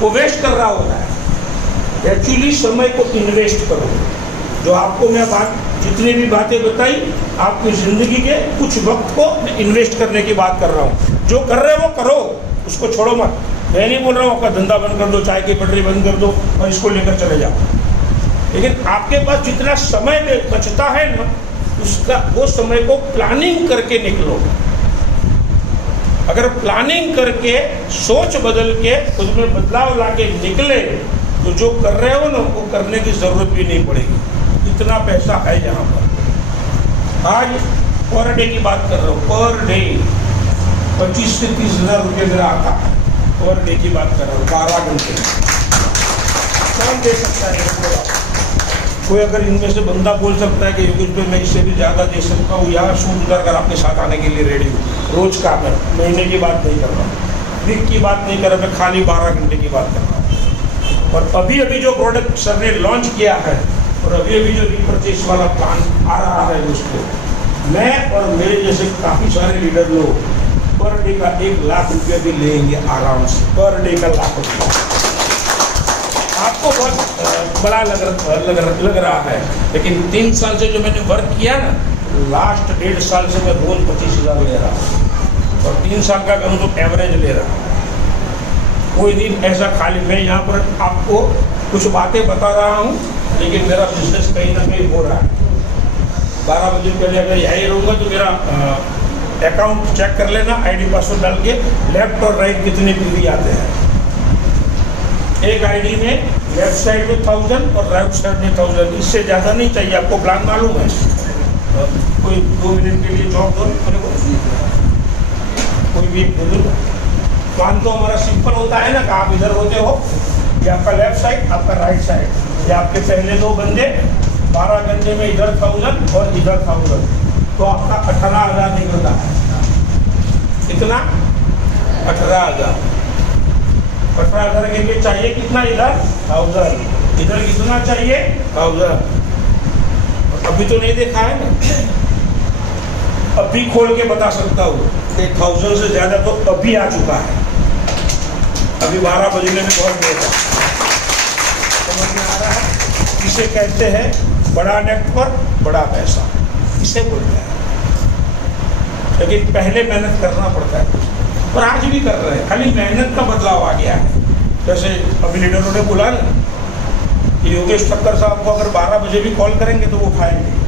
वो वेस्ट कर रहा होता है। एक्चुअली समय को इन्वेस्ट करो। जो आपको मैं जितनी भी बातें बताई, आपकी जिंदगी के कुछ वक्त को इन्वेस्ट करने की बात कर रहा हूँ। जो कर रहे हो वो करो, उसको छोड़ो मत। मैं नहीं बोल रहा हूँ आपका धंधा बंद कर दो, चाय की पटरी बंद कर दो और इसको लेकर चले जाओ। लेकिन आपके पास जितना समय बचता है ना, उसका वो समय को प्लानिंग करके निकलो। अगर प्लानिंग करके सोच बदल के उसमें बदलाव लाके निकले तो जो कर रहे हो ना वो करने की जरूरत भी नहीं पड़ेगी। इतना पैसा है यहाँ पर। आज पर डे की बात कर रहा हूँ, पर डे 25 से 30 हज़ार रुपये मेरा आता है। पर डे की बात कर रहा हूँ, 12 घंटे। कौन दे सकता है? कोई अगर इनमें से बंदा बोल सकता है कि योगेश भाई मैं इससे भी ज़्यादा दे सकता हूँ, यहाँ शूट कर आपके साथ आने के लिए रेडी हूँ। रोज का मैं महीने की बात नहीं कर रहा हूँ, वीक की बात नहीं कर रहा, मैं खाली 12 घंटे की बात कर रहा हूँ। और अभी अभी जो प्रोडक्ट सर ने लॉन्च किया है और अभी अभी जो रिपर्चेस वाला प्लान आ रहा है, उसको मैं और मेरे जैसे काफ़ी सारे लीडर लोग पर डे का 1 लाख रुपये भी लेंगे आराम से। पर डे का 1 लाख रुपये आपको बहुत बड़ा लग रहा है, लेकिन 3 साल से जो मैंने वर्क किया ना, लास्ट 1.5 साल से मैं रोज 25 हज़ार ले रहा हूँ और 3 साल का करूँ तो एवरेज ले रहा हूँ। कोई दिन ऐसा खाली, मैं यहाँ पर आपको कुछ बातें बता रहा हूँ, लेकिन मेरा बिजनेस कहीं ना कहीं हो रहा है। 12 बजे पहले अगर यही रहूँगा तो मेरा अकाउंट चेक कर लेना, ID पासवर्ड डाल के लेफ्ट और राइट कितने पीवी आते हैं। एक आईडी में लेफ्ट साइड में 1000 और राइट साइड में 1000, इससे ज़्यादा नहीं चाहिए। आपको प्लान मालूम है? कोई 2 मिनट के लिए जॉब दो मेरे को, कोई भी प्लान तो हमारा सिंपल होता है ना कि आप इधर होते हो, ये आपका लेफ्ट साइड, आपका राइट साइड, ये आपके पहले 2 बंदे 12 घंटे में इधर 1000 और इधर 1000, तो आपका 18,000 निकलता है। कितना? 18,000। 18,000 के लिए चाहिए कितना? इधर 1000, इधर कितना चाहिए? 1000। अभी तो नहीं देखा है ना, अभी खोल के बता सकता हूँ कि 1000 से ज्यादा तो अभी आ चुका है। अभी 12 बजने में बहुत देर है। समझ में आ रहा है? इसे कहते हैं बड़ा नेटवर्क बड़ा पैसा, इसे बोलते हैं। लेकिन पहले मेहनत करना पड़ता है और आज भी कर रहे हैं, खाली मेहनत का बदलाव आ गया है। जैसे अभी लीडरों ने बोला ना कि योगेश ठक्कर साहब को अगर 12 बजे भी कॉल करेंगे तो वो उठाएंगे।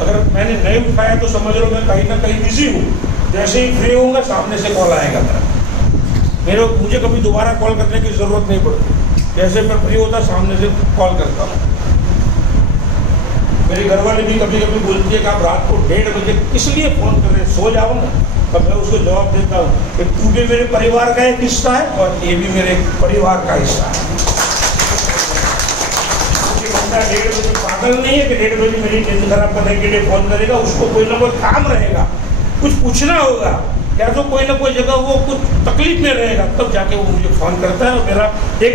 अगर मैंने नहीं उठाया तो समझ लो मैं कहीं ना कहीं बिजी हूँ। जैसे ही फ्री होऊंगा सामने से कॉल आएगा मेरा, मुझे कभी दोबारा कॉल करने की जरूरत नहीं पड़ती। जैसे मैं फ्री होता सामने से कॉल करता हूँ। मेरे घर वाले भी कभी कभी बोलती है कि आप रात को 1:30 बजे किस लिए फ़ोन कर रहे हैं, सो जाओ ना। तब मैं उसको जवाब देता हूँ कि तू भी मेरे परिवार का एक हिस्सा है और ये भी मेरे परिवार का हिस्सा है। 1:30 बजे पागल नहीं है कि 1:30 बजे मेरी नींद खराब करने के लिए फ़ोन करेगा। उसको कोई ना कोई काम रहेगा, कुछ पूछना होगा, या तो कोई ना कोई जगह वो कुछ तकलीफ में रहेगा, तब जाके वो मुझे फ़ोन करता है। और मेरा एक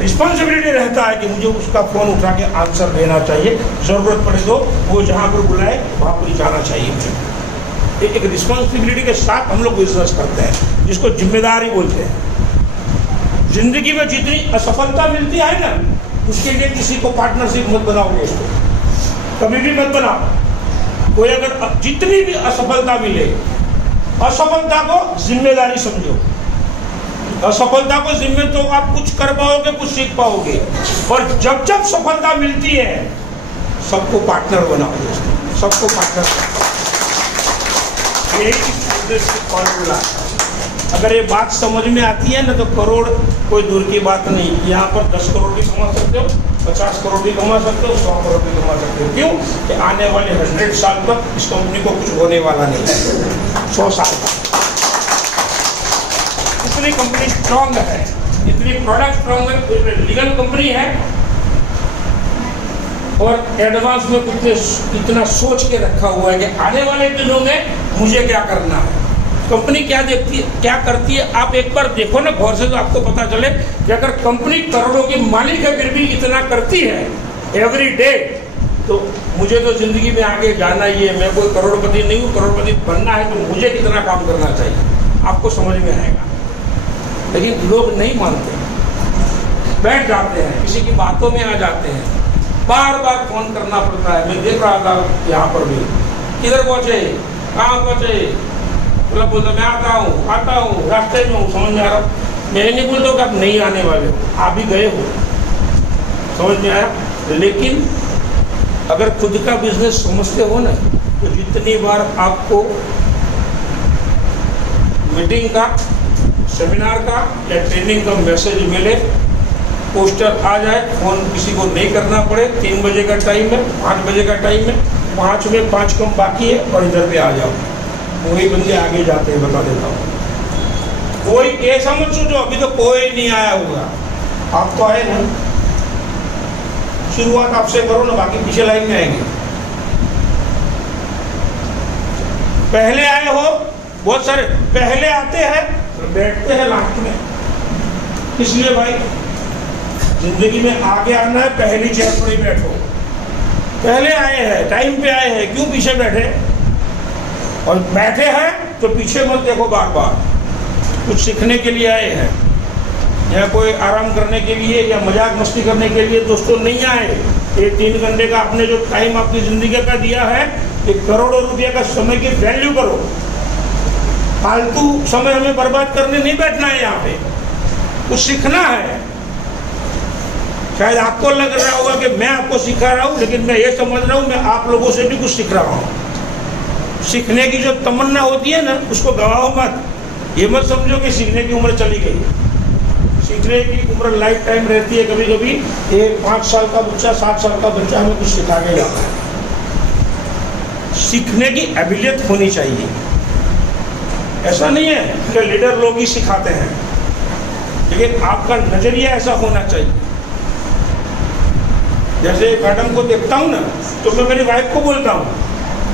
रिस्पॉन्सिबिलिटी रहता है कि मुझे उसका फ़ोन उठा के आंसर देना चाहिए। ज़रूरत पड़े तो वो जहाँ पर बुलाए वहाँ पर जाना चाहिए मुझे। एक रिस्पॉन्सिबिलिटी के साथ हम लोग बिजनेस करते हैं, जिसको जिम्मेदारी बोलते हैं। जिंदगी में जितनी असफलता मिलती है ना, उसके लिए किसी को पार्टनरशिप मत बनाओ दोस्तों, कभी भी मत बनाओ। कोई अगर जितनी भी असफलता मिले, असफलता को जिम्मेदारी समझो। असफलता को जिम्मे तो आप कुछ कर पाओगे, कुछ सीख पाओगे। और जब जब सफलता मिलती है सबको पार्टनर बनाओ दोस्तों, सबको पार्टनर बनाओ। यही बिजनेस की फॉर्मूला है। अगर ये बात समझ में आती है ना तो करोड़ कोई दूर की बात नहीं। यहाँ पर 10 करोड़ भी कमा सकते हो, 50 करोड़ भी कमा सकते हो, 100 करोड़ भी कमा सकते हो। क्यों कि आने वाले 100 साल तक इस कंपनी को कुछ होने वाला नहीं है। 100 साल तक इतनी कंपनी स्ट्रांग है, इतनी प्रोडक्ट स्ट्रांग है, लीगल कंपनी है और एडवांस में इतना सोच के रखा हुआ है कि आने वाले दिनों में मुझे क्या करना है। कंपनी क्या देखती है, क्या करती है, आप एक बार देखो ना गौर से तो आपको पता चले कि अगर कंपनी करोड़ों की मालिक है फिर भी इतना करती है एवरी डे, तो मुझे तो जिंदगी में आगे जाना ही है। मैं कोई करोड़पति नहीं हूँ, करोड़पति बनना है तो मुझे कितना काम करना चाहिए आपको समझ में आएगा। लेकिन लोग नहीं मानते, बैठ जाते हैं, किसी की बातों में आ जाते हैं, बार बार फोन करना पड़ता है। मैं देख रहा था यहाँ पर भी, किधर पहुंचे, कहाँ पहुंचे, मतलब बोलता मैं आता हूँ, रास्ते में हूँ, समझ में आ रहा हूँ। मैं नहीं बोलता कि आप नहीं आने वाले हो, आप भी गए हो, समझ में आया। लेकिन अगर खुद का बिजनेस समझते हो ना तो जितनी बार आपको मीटिंग का, सेमिनार का या ट्रेनिंग का मैसेज मिले, पोस्टर आ जाए, फोन किसी को नहीं करना पड़े, 3 बजे का टाइम है, 5 बजे का टाइम है, 5 में 5 कम बाकी है और इधर पे आ जाओ, वही बंदे आगे जाते हैं। बता देता हूँ, कोई ऐसा मत सोचो अभी तो कोई नहीं आया होगा, आप तो आए ना, शुरुआत आपसे करो ना, बाकी पीछे लाइन में आएंगे। पहले आए हो, बहुत सारे पहले आते हैं बैठते हैं लास्ट में। इसलिए भाई जिंदगी में आगे आना है, पहली चेयर पर ही बैठो। पहले आए हैं, टाइम पे आए हैं, क्यों पीछे बैठे? और बैठे हैं तो पीछे मत देखो बार बार, कुछ सीखने के लिए आए हैं या कोई आराम करने के लिए या मजाक मस्ती करने के लिए दोस्तों नहीं आए। ये 3 घंटे का आपने जो टाइम अपनी जिंदगी का दिया है, ये करोड़ों रुपये का समय की वैल्यू करो। फालतू समय हमें बर्बाद करने नहीं बैठना है, यहाँ पे कुछ सीखना है। शायद आपको लग रहा होगा कि मैं आपको सिखा रहा हूँ, लेकिन मैं ये समझ रहा हूँ मैं आप लोगों से भी कुछ सीख रहा हूँ। सीखने की जो तमन्ना होती है ना, उसको गवाओ मत। ये मत समझो कि सीखने की उम्र चली गई। सीखने की उम्र लाइफ टाइम रहती है। कभी कभी एक 5 साल का बच्चा, 7 साल का बच्चा हमें कुछ सिखा के जाता है। सीखने की एबिलियत होनी चाहिए। ऐसा नहीं है कि लीडर लोग ही सिखाते हैं, लेकिन आपका नजरिया ऐसा होना चाहिए। जैसे मैडम को देखता हूँ ना, तो मैं मेरी वाइफ को बोलता हूँ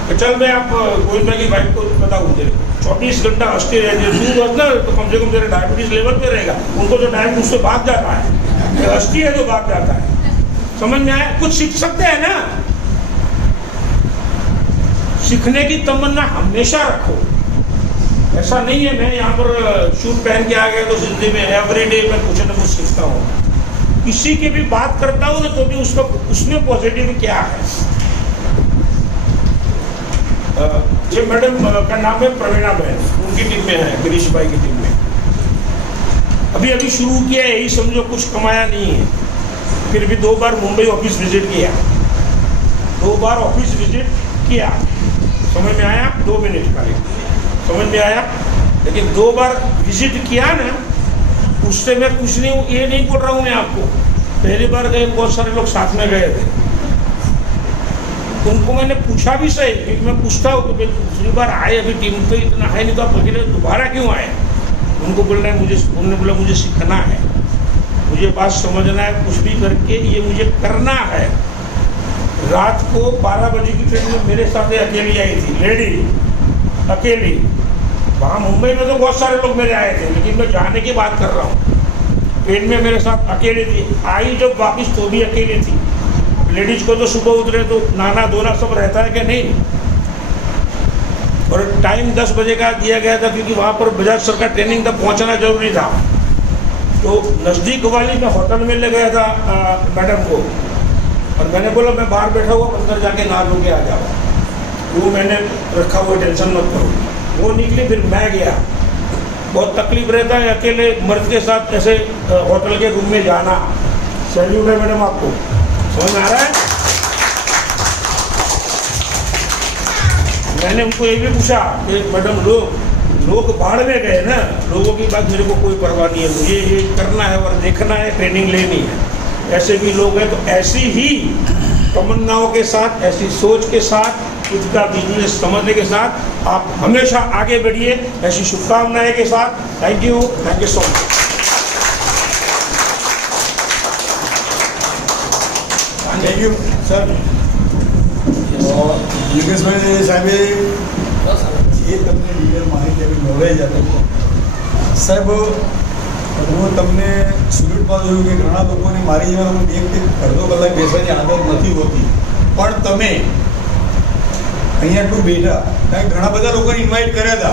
कि चल मैं आप गोविंदा की वाइफ को बताऊँ, 24 घंटा हंसती रहती है, तू बस ना तो कम से कम तेरा डायबिटीज लेवल पे रहेगा। उनको जो डायबिटीज उससे भाग जाता है, हंसती है तो भाग जाता है। समझ में आया? कुछ सीख सकते हैं ना। सीखने की तमन्ना हमेशा रखो। ऐसा नहीं है मैं यहाँ पर शूट पहन के आ गया तो जिंदगी में एवरी डे मैं कुछ ना कुछ सीखता हूँ। किसी की भी बात करता हूँ ना तो भी उसमें पॉजिटिव क्या है। ये मैडम का नाम है प्रवीणा बहन, उनकी टीम में है, गिरीश भाई की टीम में। अभी अभी शुरू किया है, यही समझो, कुछ कमाया नहीं है। फिर भी 2 बार मुंबई ऑफिस विजिट किया, 2 बार ऑफिस विजिट किया। समझ में आया? 2 मिनट का समझ में आया। लेकिन 2 बार विजिट किया ना, उससे मैं कुछ नहीं, ये नहीं बोल रहा हूँ मैं आपको। पहली बार गए, बहुत सारे लोग साथ में गए थे, उनको मैंने पूछा भी सही, क्योंकि मैं पूछता हूँ कि दूसरी बार आए, अभी टीम तो इतना है नहीं, तो आप अकेले दोबारा क्यों आए? उनको बोलना है मुझे, उन्होंने बोला मुझे सीखना है, मुझे बात समझना है, कुछ भी करके ये मुझे करना है। रात को 12 बजे की ट्रेन में मेरे साथ अकेली आई थी, लेडी अकेली। वहाँ मुंबई में तो बहुत सारे लोग मेरे आए थे, लेकिन मैं जाने की बात कर रहा हूँ। ट्रेन में मेरे साथ अकेली थी, आई जब वापिस तो भी अकेली थी। लेडीज को तो सुबह उतरे तो नहाना धोना सब रहता है कि नहीं। और टाइम 10 बजे का दिया गया था, क्योंकि वहाँ पर बजाज सरकार ट्रेनिंग तक पहुँचना जरूरी था। तो नज़दीक वाली मैं होटल में ले गया था मैडम को, और मैंने बोला मैं बाहर बैठा हुआ, अंदर जाके नहा धो के आ जाओ। वो मैंने रखा हुआ, टेंशन मत करो। वो निकली, फिर मैं गया। बहुत तकलीफ रहता है अकेले मर्द के साथ ऐसे होटल के रूम में जाना। सैल्यूट है मैडम, आपको समझ में आ रहा है? मैंने उनको ये भी पूछा कि मैडम लोग बाढ़ में गए ना, लोगों की बात मेरे को कोई परवाह नहीं है, मुझे ये करना है और देखना है, ट्रेनिंग लेनी है। ऐसे भी लोग हैं, तो ऐसी ही तमन्नाओं के साथ, ऐसी सोच के साथ, खुद का बिजनेस समझने के साथ आप हमेशा आगे बढ़िए। ऐसी शुभकामनाएं के साथ thank you so much. Thank you sir. Yogeshbhai સાહેબે જે તમને ડિટેલ માહિતી આપી, નોલેજ આપી સાહેબ, હું તમને સુરતમાં જોયું કે ઘણા લોકોને મારી જેવા લોકો 1 થી અડધો કલાક બેસવાની આદત નથી હોતી, પણ તમે અહીંયા એટલું બેઠા, કારણ કે ઘણા બધા લોકોને ઇન્વાઇટ કર્યા હતા